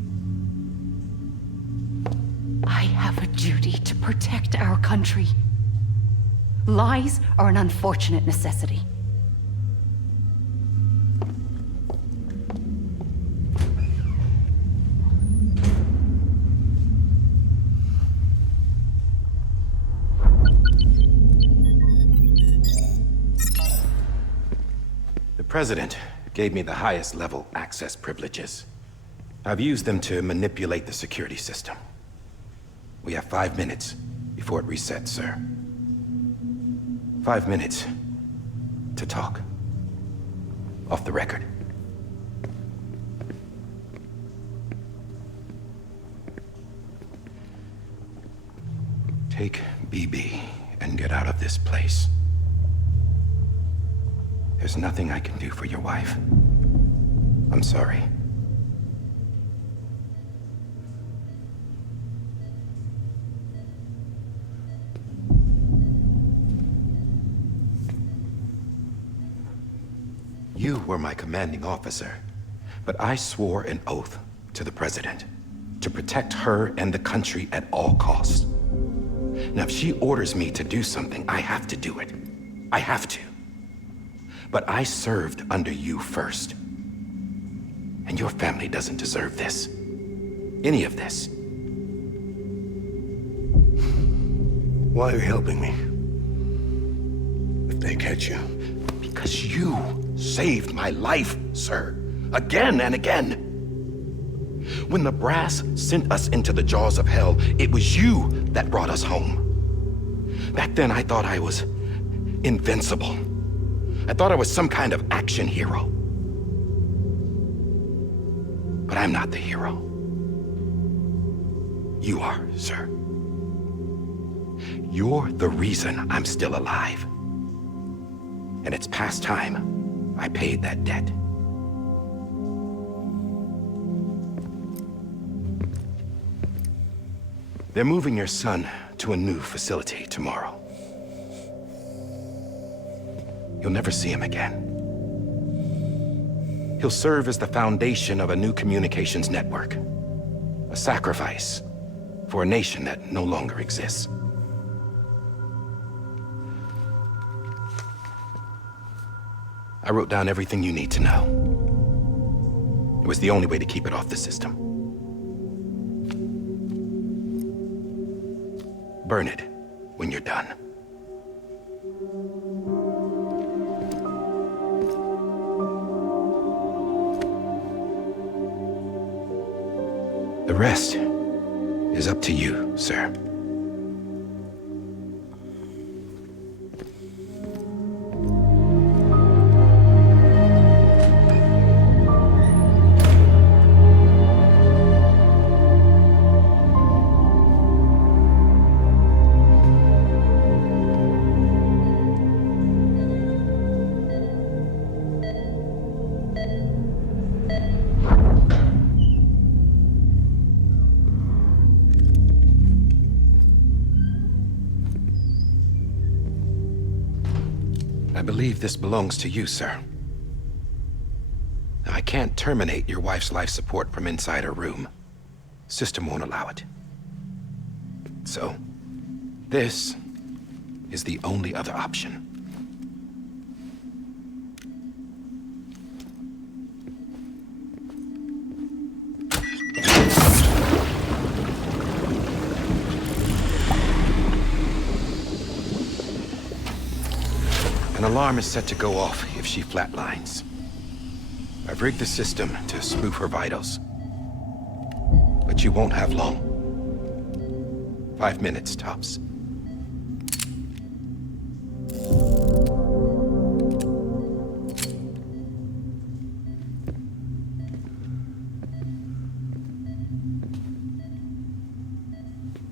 I have a duty to protect our country. Lies are an unfortunate necessity. The President gave me the highest level access privileges. I've used them to manipulate the security system. We have 5 minutes before it resets, sir. 5 minutes to talk. Off the record. Take BB and get out of this place. There's nothing I can do for your wife. I'm sorry. You were my commanding officer, but I swore an oath to the President to protect her and the country at all costs. Now, if she orders me to do something, I have to do it. I have to. But I served under you first. And your family doesn't deserve this. Any of this. Why are you helping me? If they catch you. Because you saved my life, sir. Again and again. When the brass sent us into the jaws of hell, it was you that brought us home. Back then, I thought I was invincible. I thought I was some kind of action hero. But I'm not the hero. You are, sir. You're the reason I'm still alive. And it's past time I paid that debt. They're moving your son to a new facility tomorrow. You'll never see him again. He'll serve as the foundation of a new communications network. A sacrifice for a nation that no longer exists. I wrote down everything you need to know. It was the only way to keep it off the system. Burn it when you're done. The rest is up to you, sir. I believe this belongs to you, sir. I can't terminate your wife's life support from inside her room. System won't allow it. So, this is the only other option. An alarm is set to go off if she flatlines. I've rigged the system to spoof her vitals. But you won't have long. 5 minutes, tops.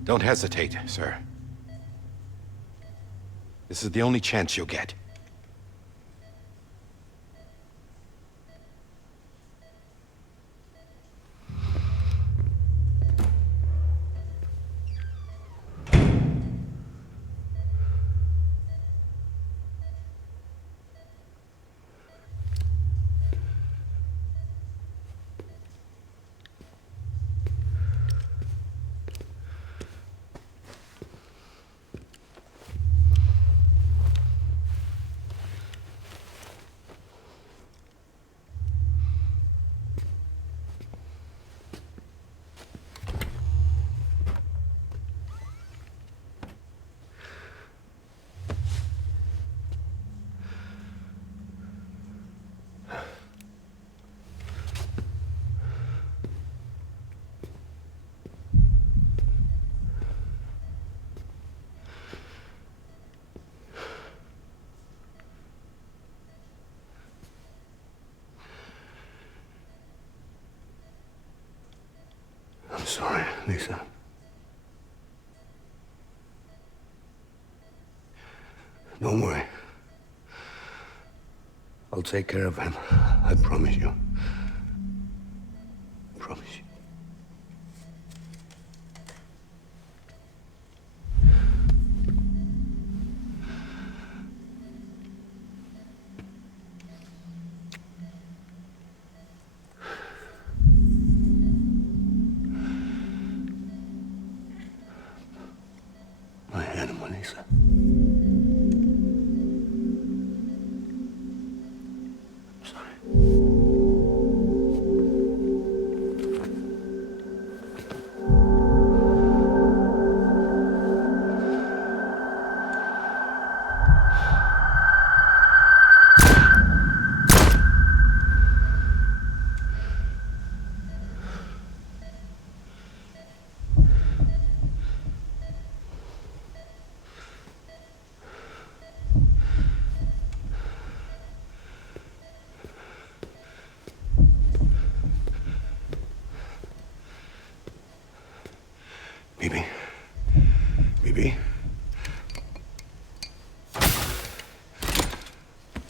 Don't hesitate, sir. This is the only chance you'll get. I'm sorry, Lisa. Don't worry. I'll take care of him. I promise you. I promise you. My animal, Lisa. I'm sorry. Bibi. Bibi.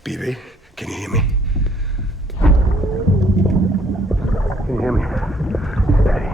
Bibi, can you hear me? Can you hear me? Steady.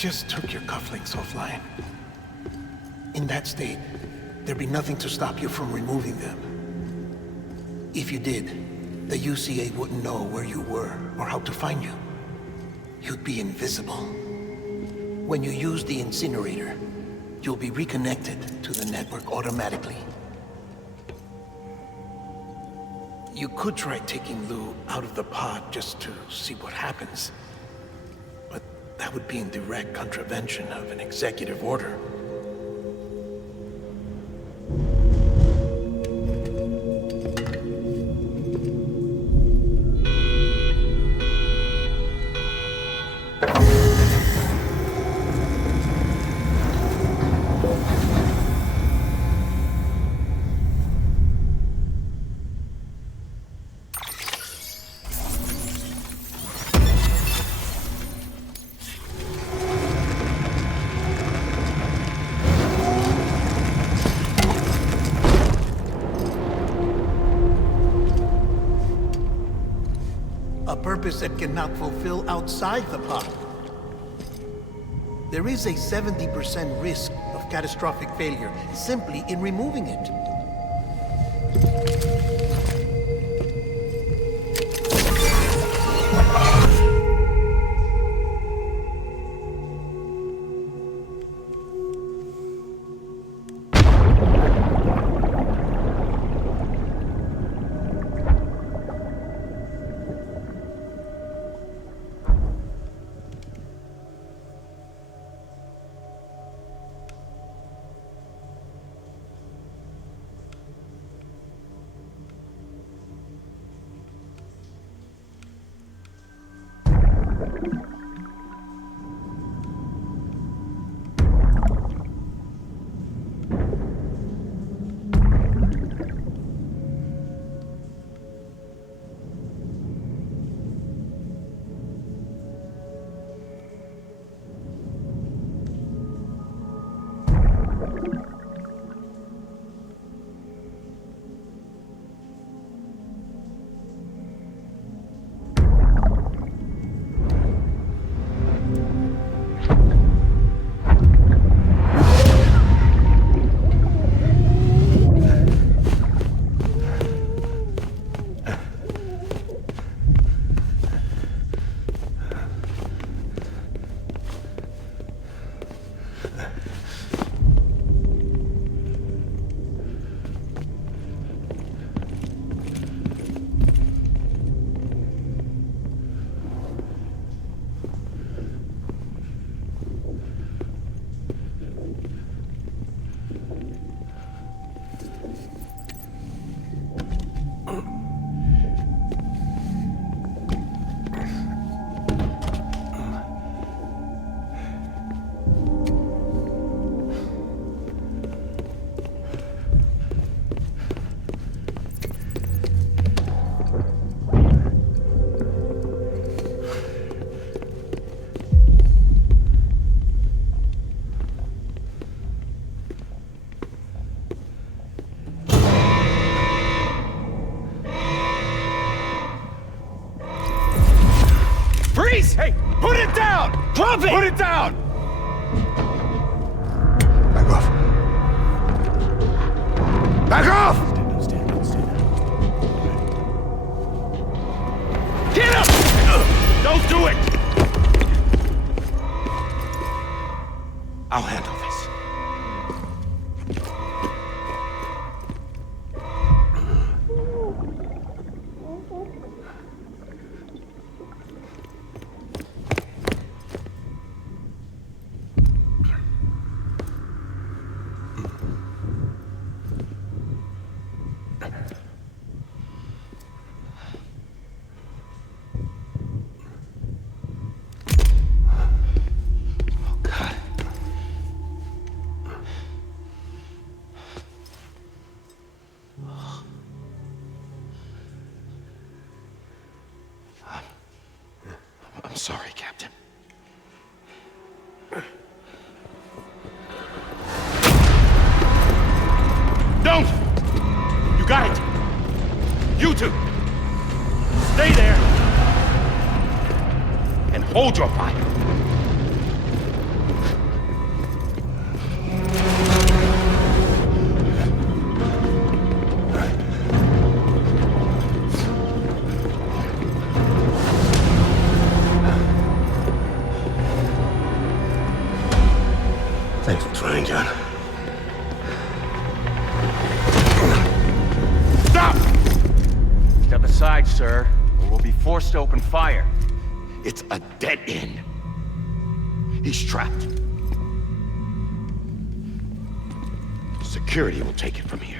just took your cufflinks offline. In that state, there'd be nothing to stop you from removing them. If you did, the UCA wouldn't know where you were or how to find you. You'd be invisible. When you use the incinerator, you'll be reconnected to the network automatically. You could try taking Lou out of the pod just to see what happens. But that would be in direct contravention of an executive order. A purpose that cannot fulfill outside the pod. There is a 70% risk of catastrophic failure simply in removing it. Hey, put it down! Drop it! Put it down! Back off. Back off! Stand down. Get up! Don't do it! I'll handle this. I'm sorry, Captain. Don't! You got it! You two! Stay there! And hold your fire! sir, or we'll be forced to open fire. It's a dead end. He's trapped. Security will take it from here.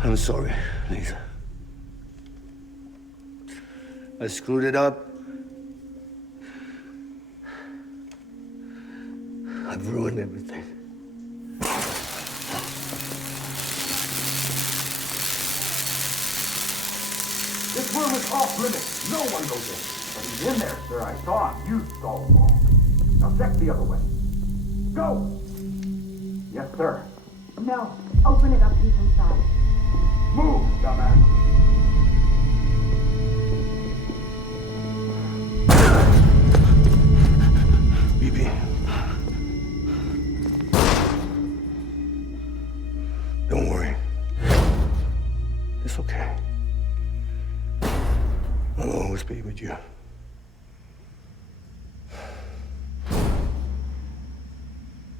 I'm sorry, Lisa. I screwed it up. I've ruined everything. This room is off limits. No one goes in. But he's in there, sir. I saw him. You saw him wrong. Now check the other way. Go! Yes, sir. No. Open it up. He's inside. Move, dumbass. BB. Don't worry. It's okay. I'll always be with you.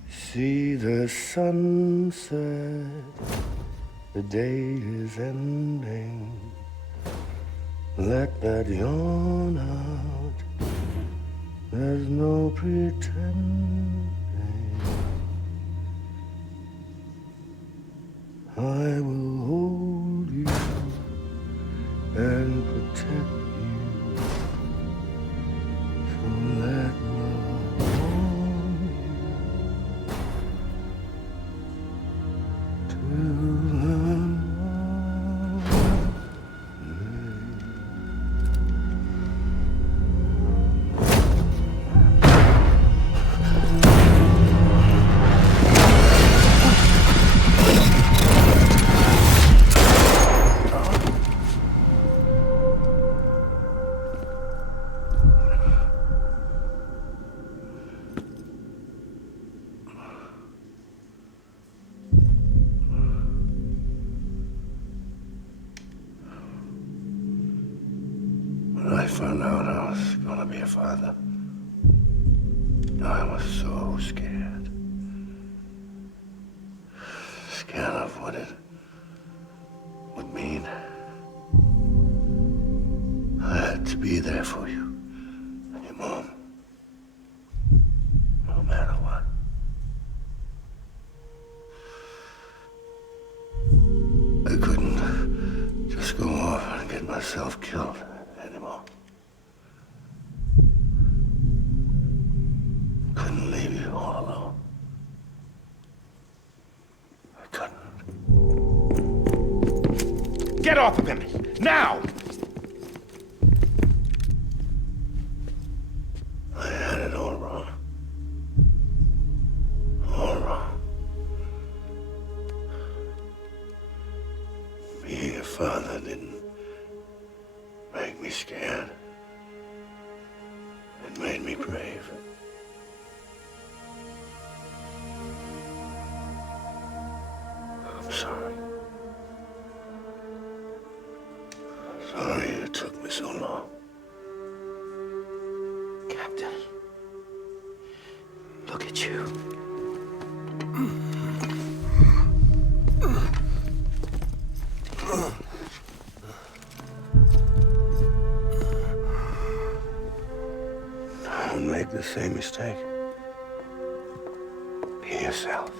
See the sunset. The day is ending. Let that yawn out. There's no pretending. I will hold you and protect you. So let love warm you till When I found out I was gonna be a father, I was so scared. Scared of what it would mean. I had to be there for you and your mom, no matter what. I couldn't just go off and get myself killed anymore. Couldn't leave you all alone. I couldn't. Get off of him! Now! I had it all wrong. All wrong. Being a father didn't make me scared. made me brave. I'm sorry. Sorry it took me so long. Captain, look at you. Don't make the same mistake. Be yourself.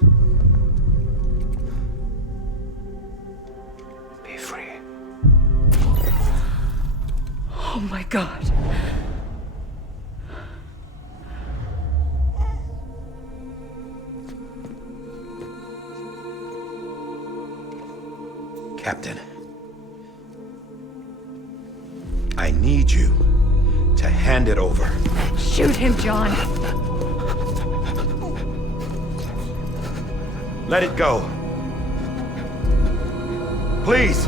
Be free. Oh my God. Captain, I need you to hand it over. Shoot him, John. Let it go. Please.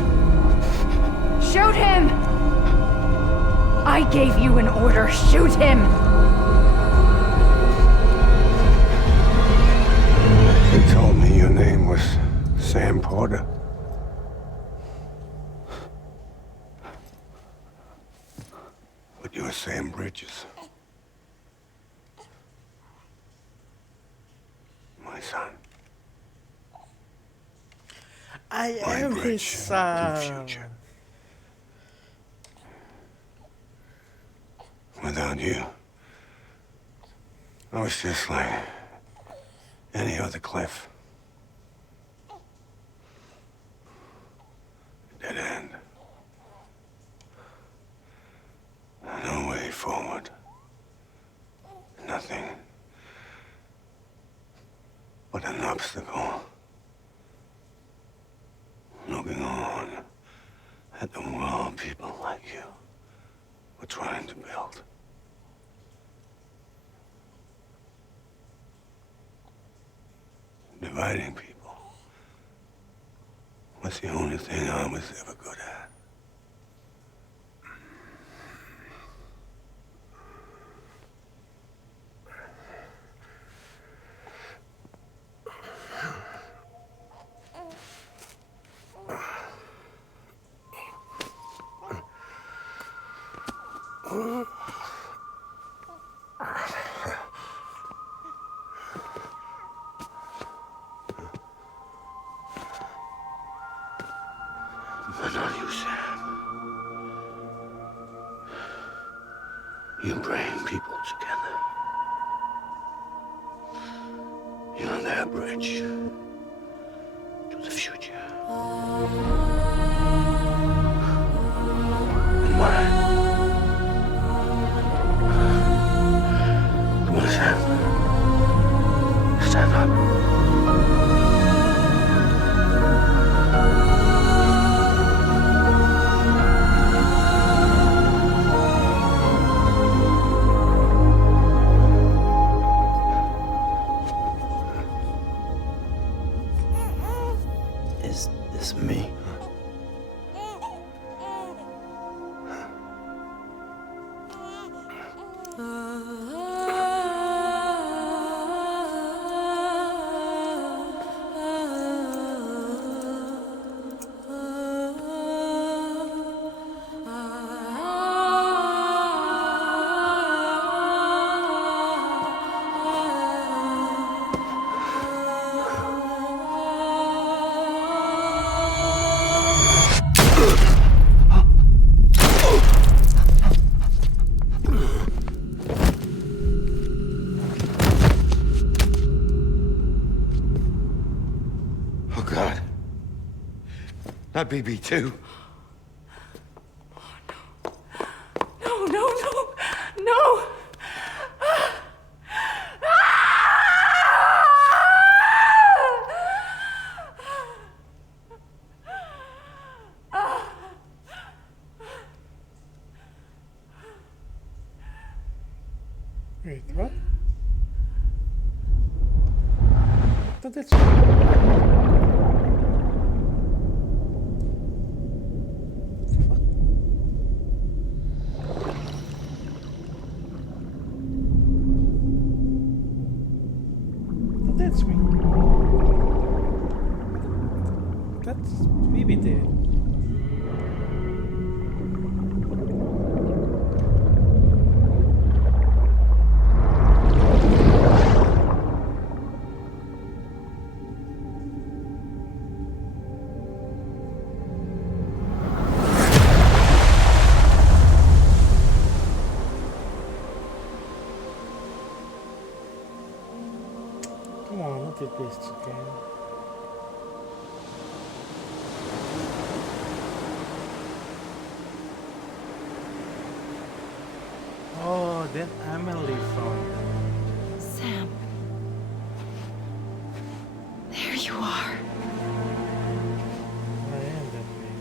Shoot him! I gave you an order. Shoot him! You told me your name was Sam Porter. But you're Sam Bridges. My son. I My am his bridge to the son. future. Without you, I was just like any other Cliff. Dead end. No way forward. Nothing but an obstacle. Looking on at the world people like you were trying to build. Dividing people was the only thing I was ever good at. But not you, Sam. You bring people together. You're their bridge to the future. And mine. Come on, Sam. Stand up. Is this me? Oh, God. Not BB2. No, no, no, no! Wait, what? But that's... That's Phoebe did. Come on, look at this again. Oh, then Emily found them. Sam. There you are. I am that baby.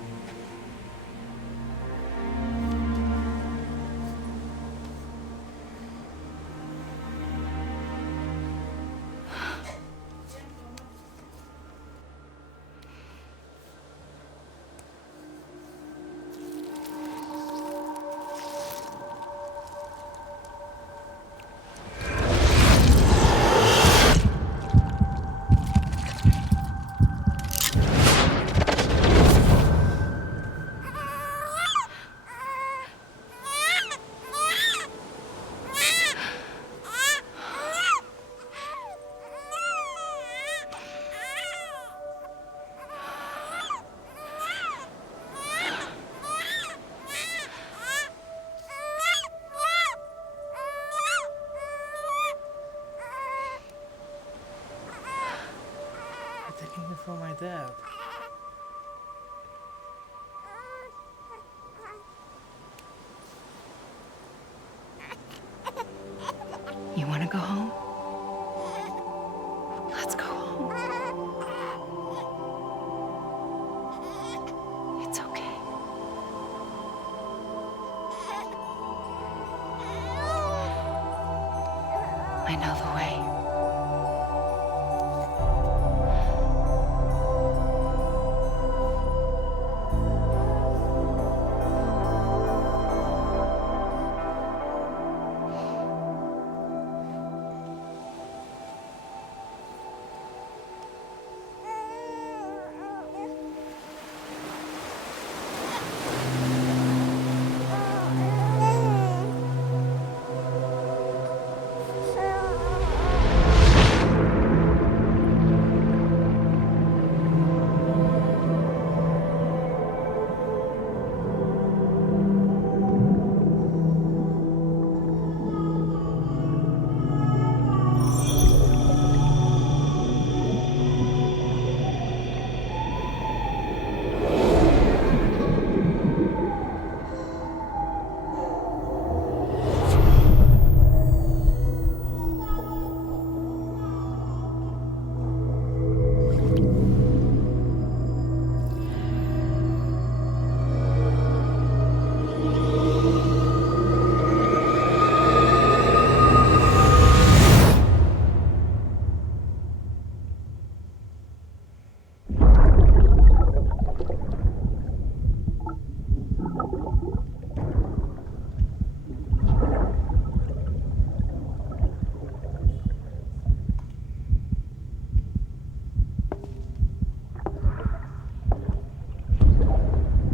They're taking it from my dad. You want to go home? Let's go home. It's okay. I know the way.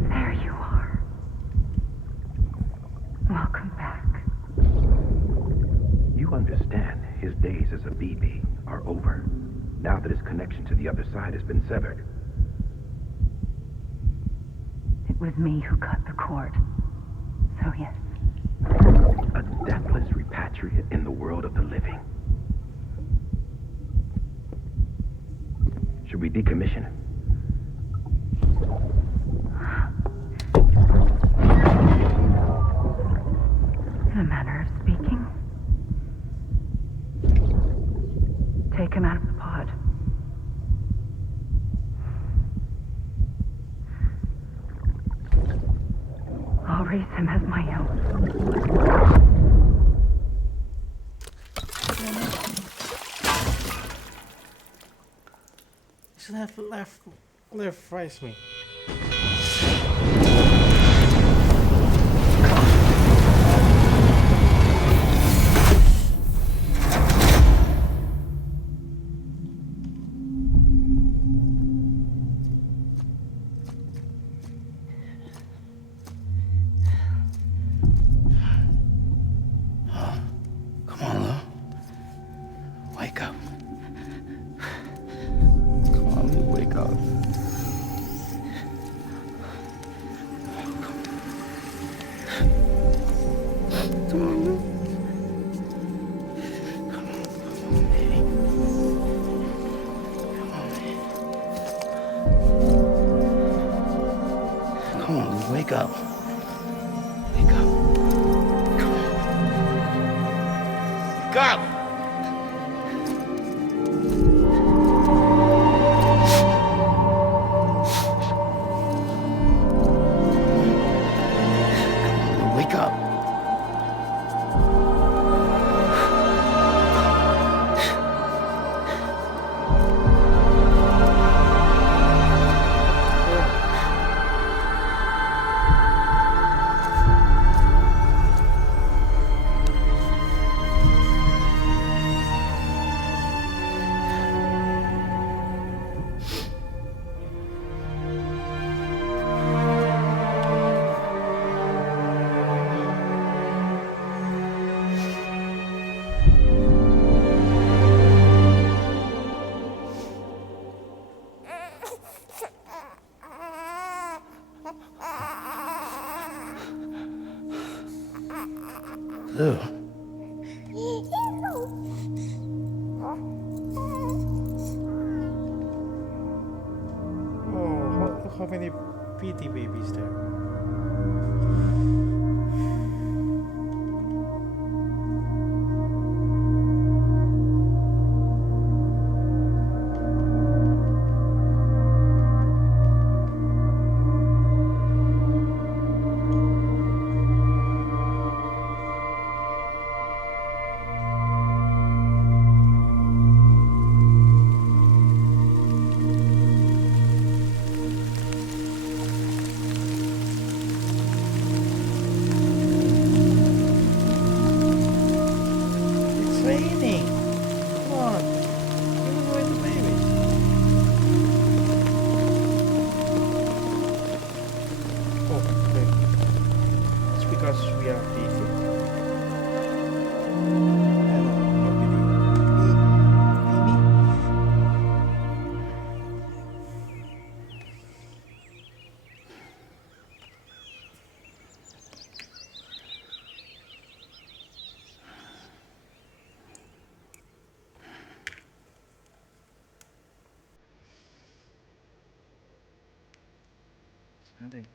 There you are. Welcome back. You understand his days as a BB are over, now that his connection to the other side has been severed. It was me who cut the cord. So yes. A deathless repatriate in the world of the living. Should we decommission him? In a manner of speaking. Take him out of the pod. I'll raise him as my own. You should have left rise me. Wake up. Wake up. Wake up! Wake up. Ew. Oh, look how many pretty babies there. It's raining. Come on. Give away the babies. Oh, okay. It's because we are busy. Hello, baby. Nothing.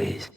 please.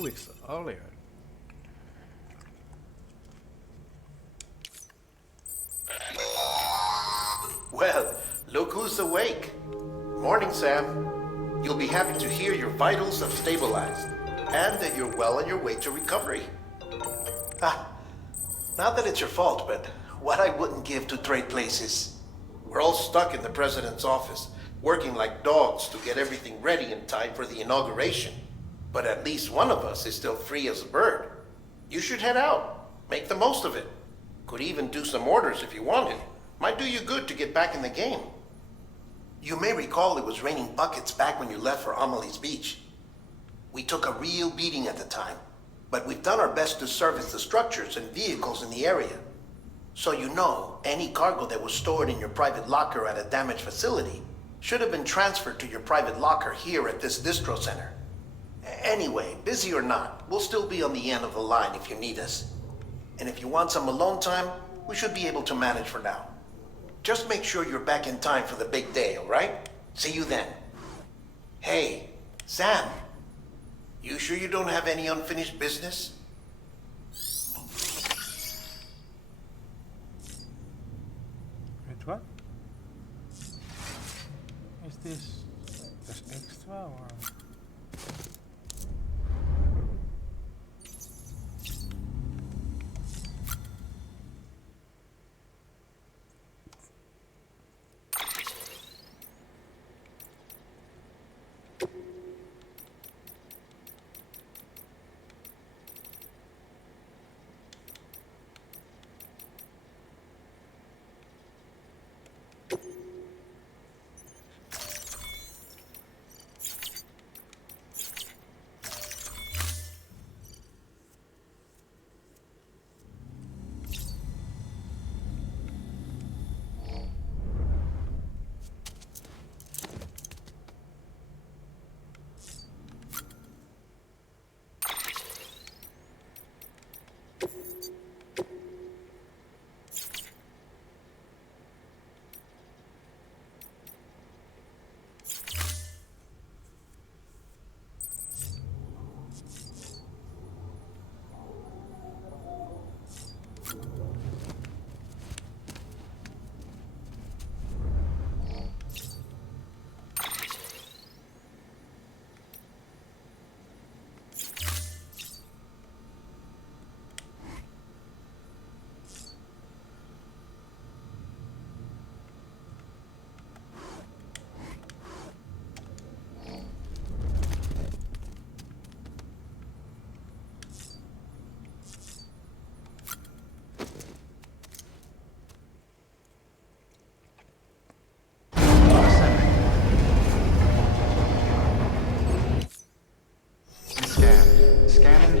Weeks earlier. Well, look who's awake. Morning, Sam. You'll be happy to hear your vitals have stabilized, and that you're well on your way to recovery. Ah, not that it's your fault, but what I wouldn't give to trade places. We're all stuck in the president's office, working like dogs to get everything ready in time for the inauguration. But at least one of us is still free as a bird. You should head out. Make the most of it. Could even do some orders if you wanted. Might do you good to get back in the game. You may recall it was raining buckets back when you left for Amelie's Beach. We took a real beating at the time, but we've done our best to service the structures and vehicles in the area. So you know, any cargo that was stored in your private locker at a damaged facility should have been transferred to your private locker here at this distro center. Anyway, busy or not, we'll still be on the end of the line if you need us. And if you want some alone time, we should be able to manage for now. Just make sure you're back in time for the big day, all right? See you then. Hey, Sam, you sure you don't have any unfinished business? Wait, what? Is this just extra or?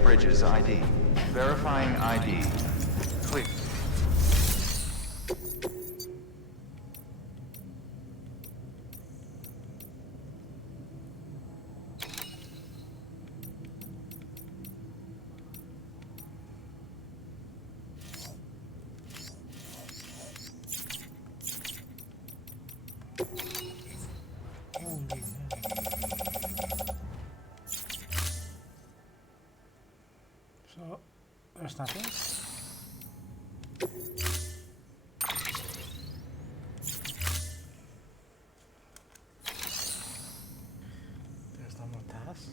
Bridges ID. Verifying ID. Clear. So, there's nothing. There's no more tasks.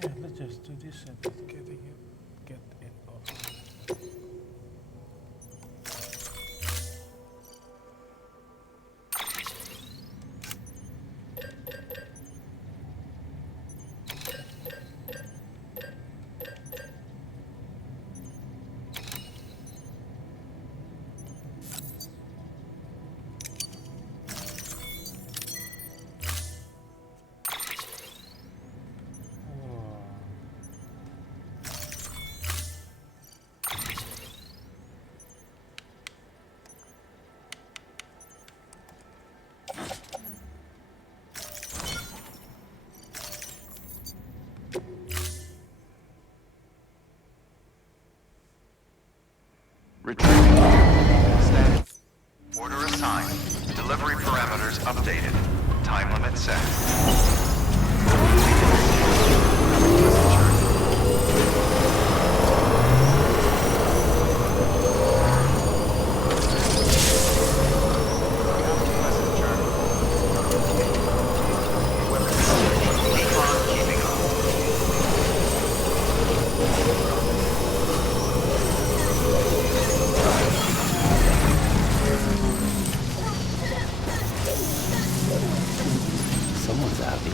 Yeah, let's just do this and get it over. Retrieving. Stand. Order assigned. Delivery parameters updated. Time limit set. Someone's happy.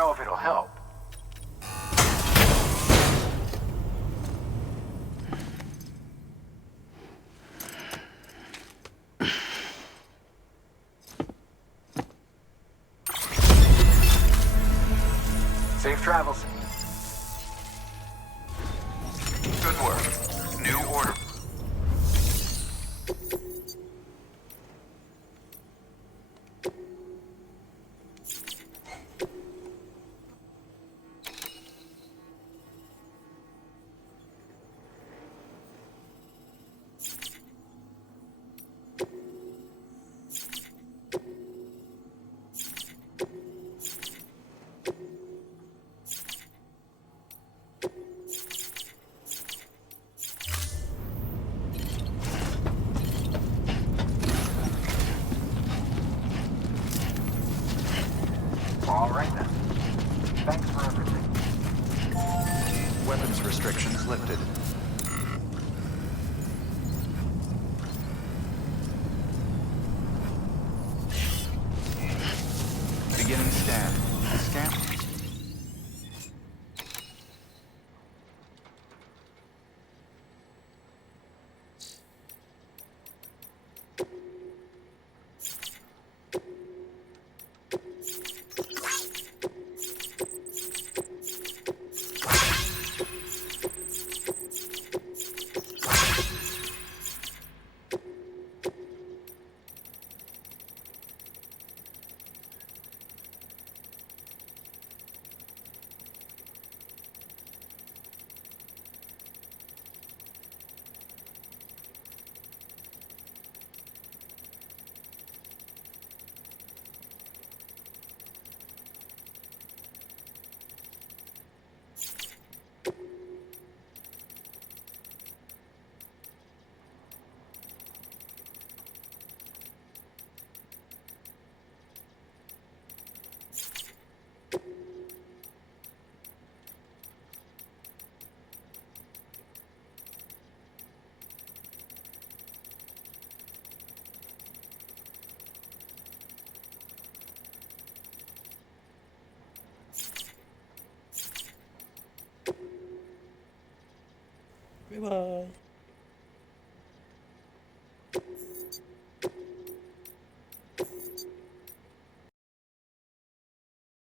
know if it'll help. Safe travels. Good work. New order. All right then. Thanks for everything. Weapons restrictions lifted. Beginning scan. Scan. Bye bye.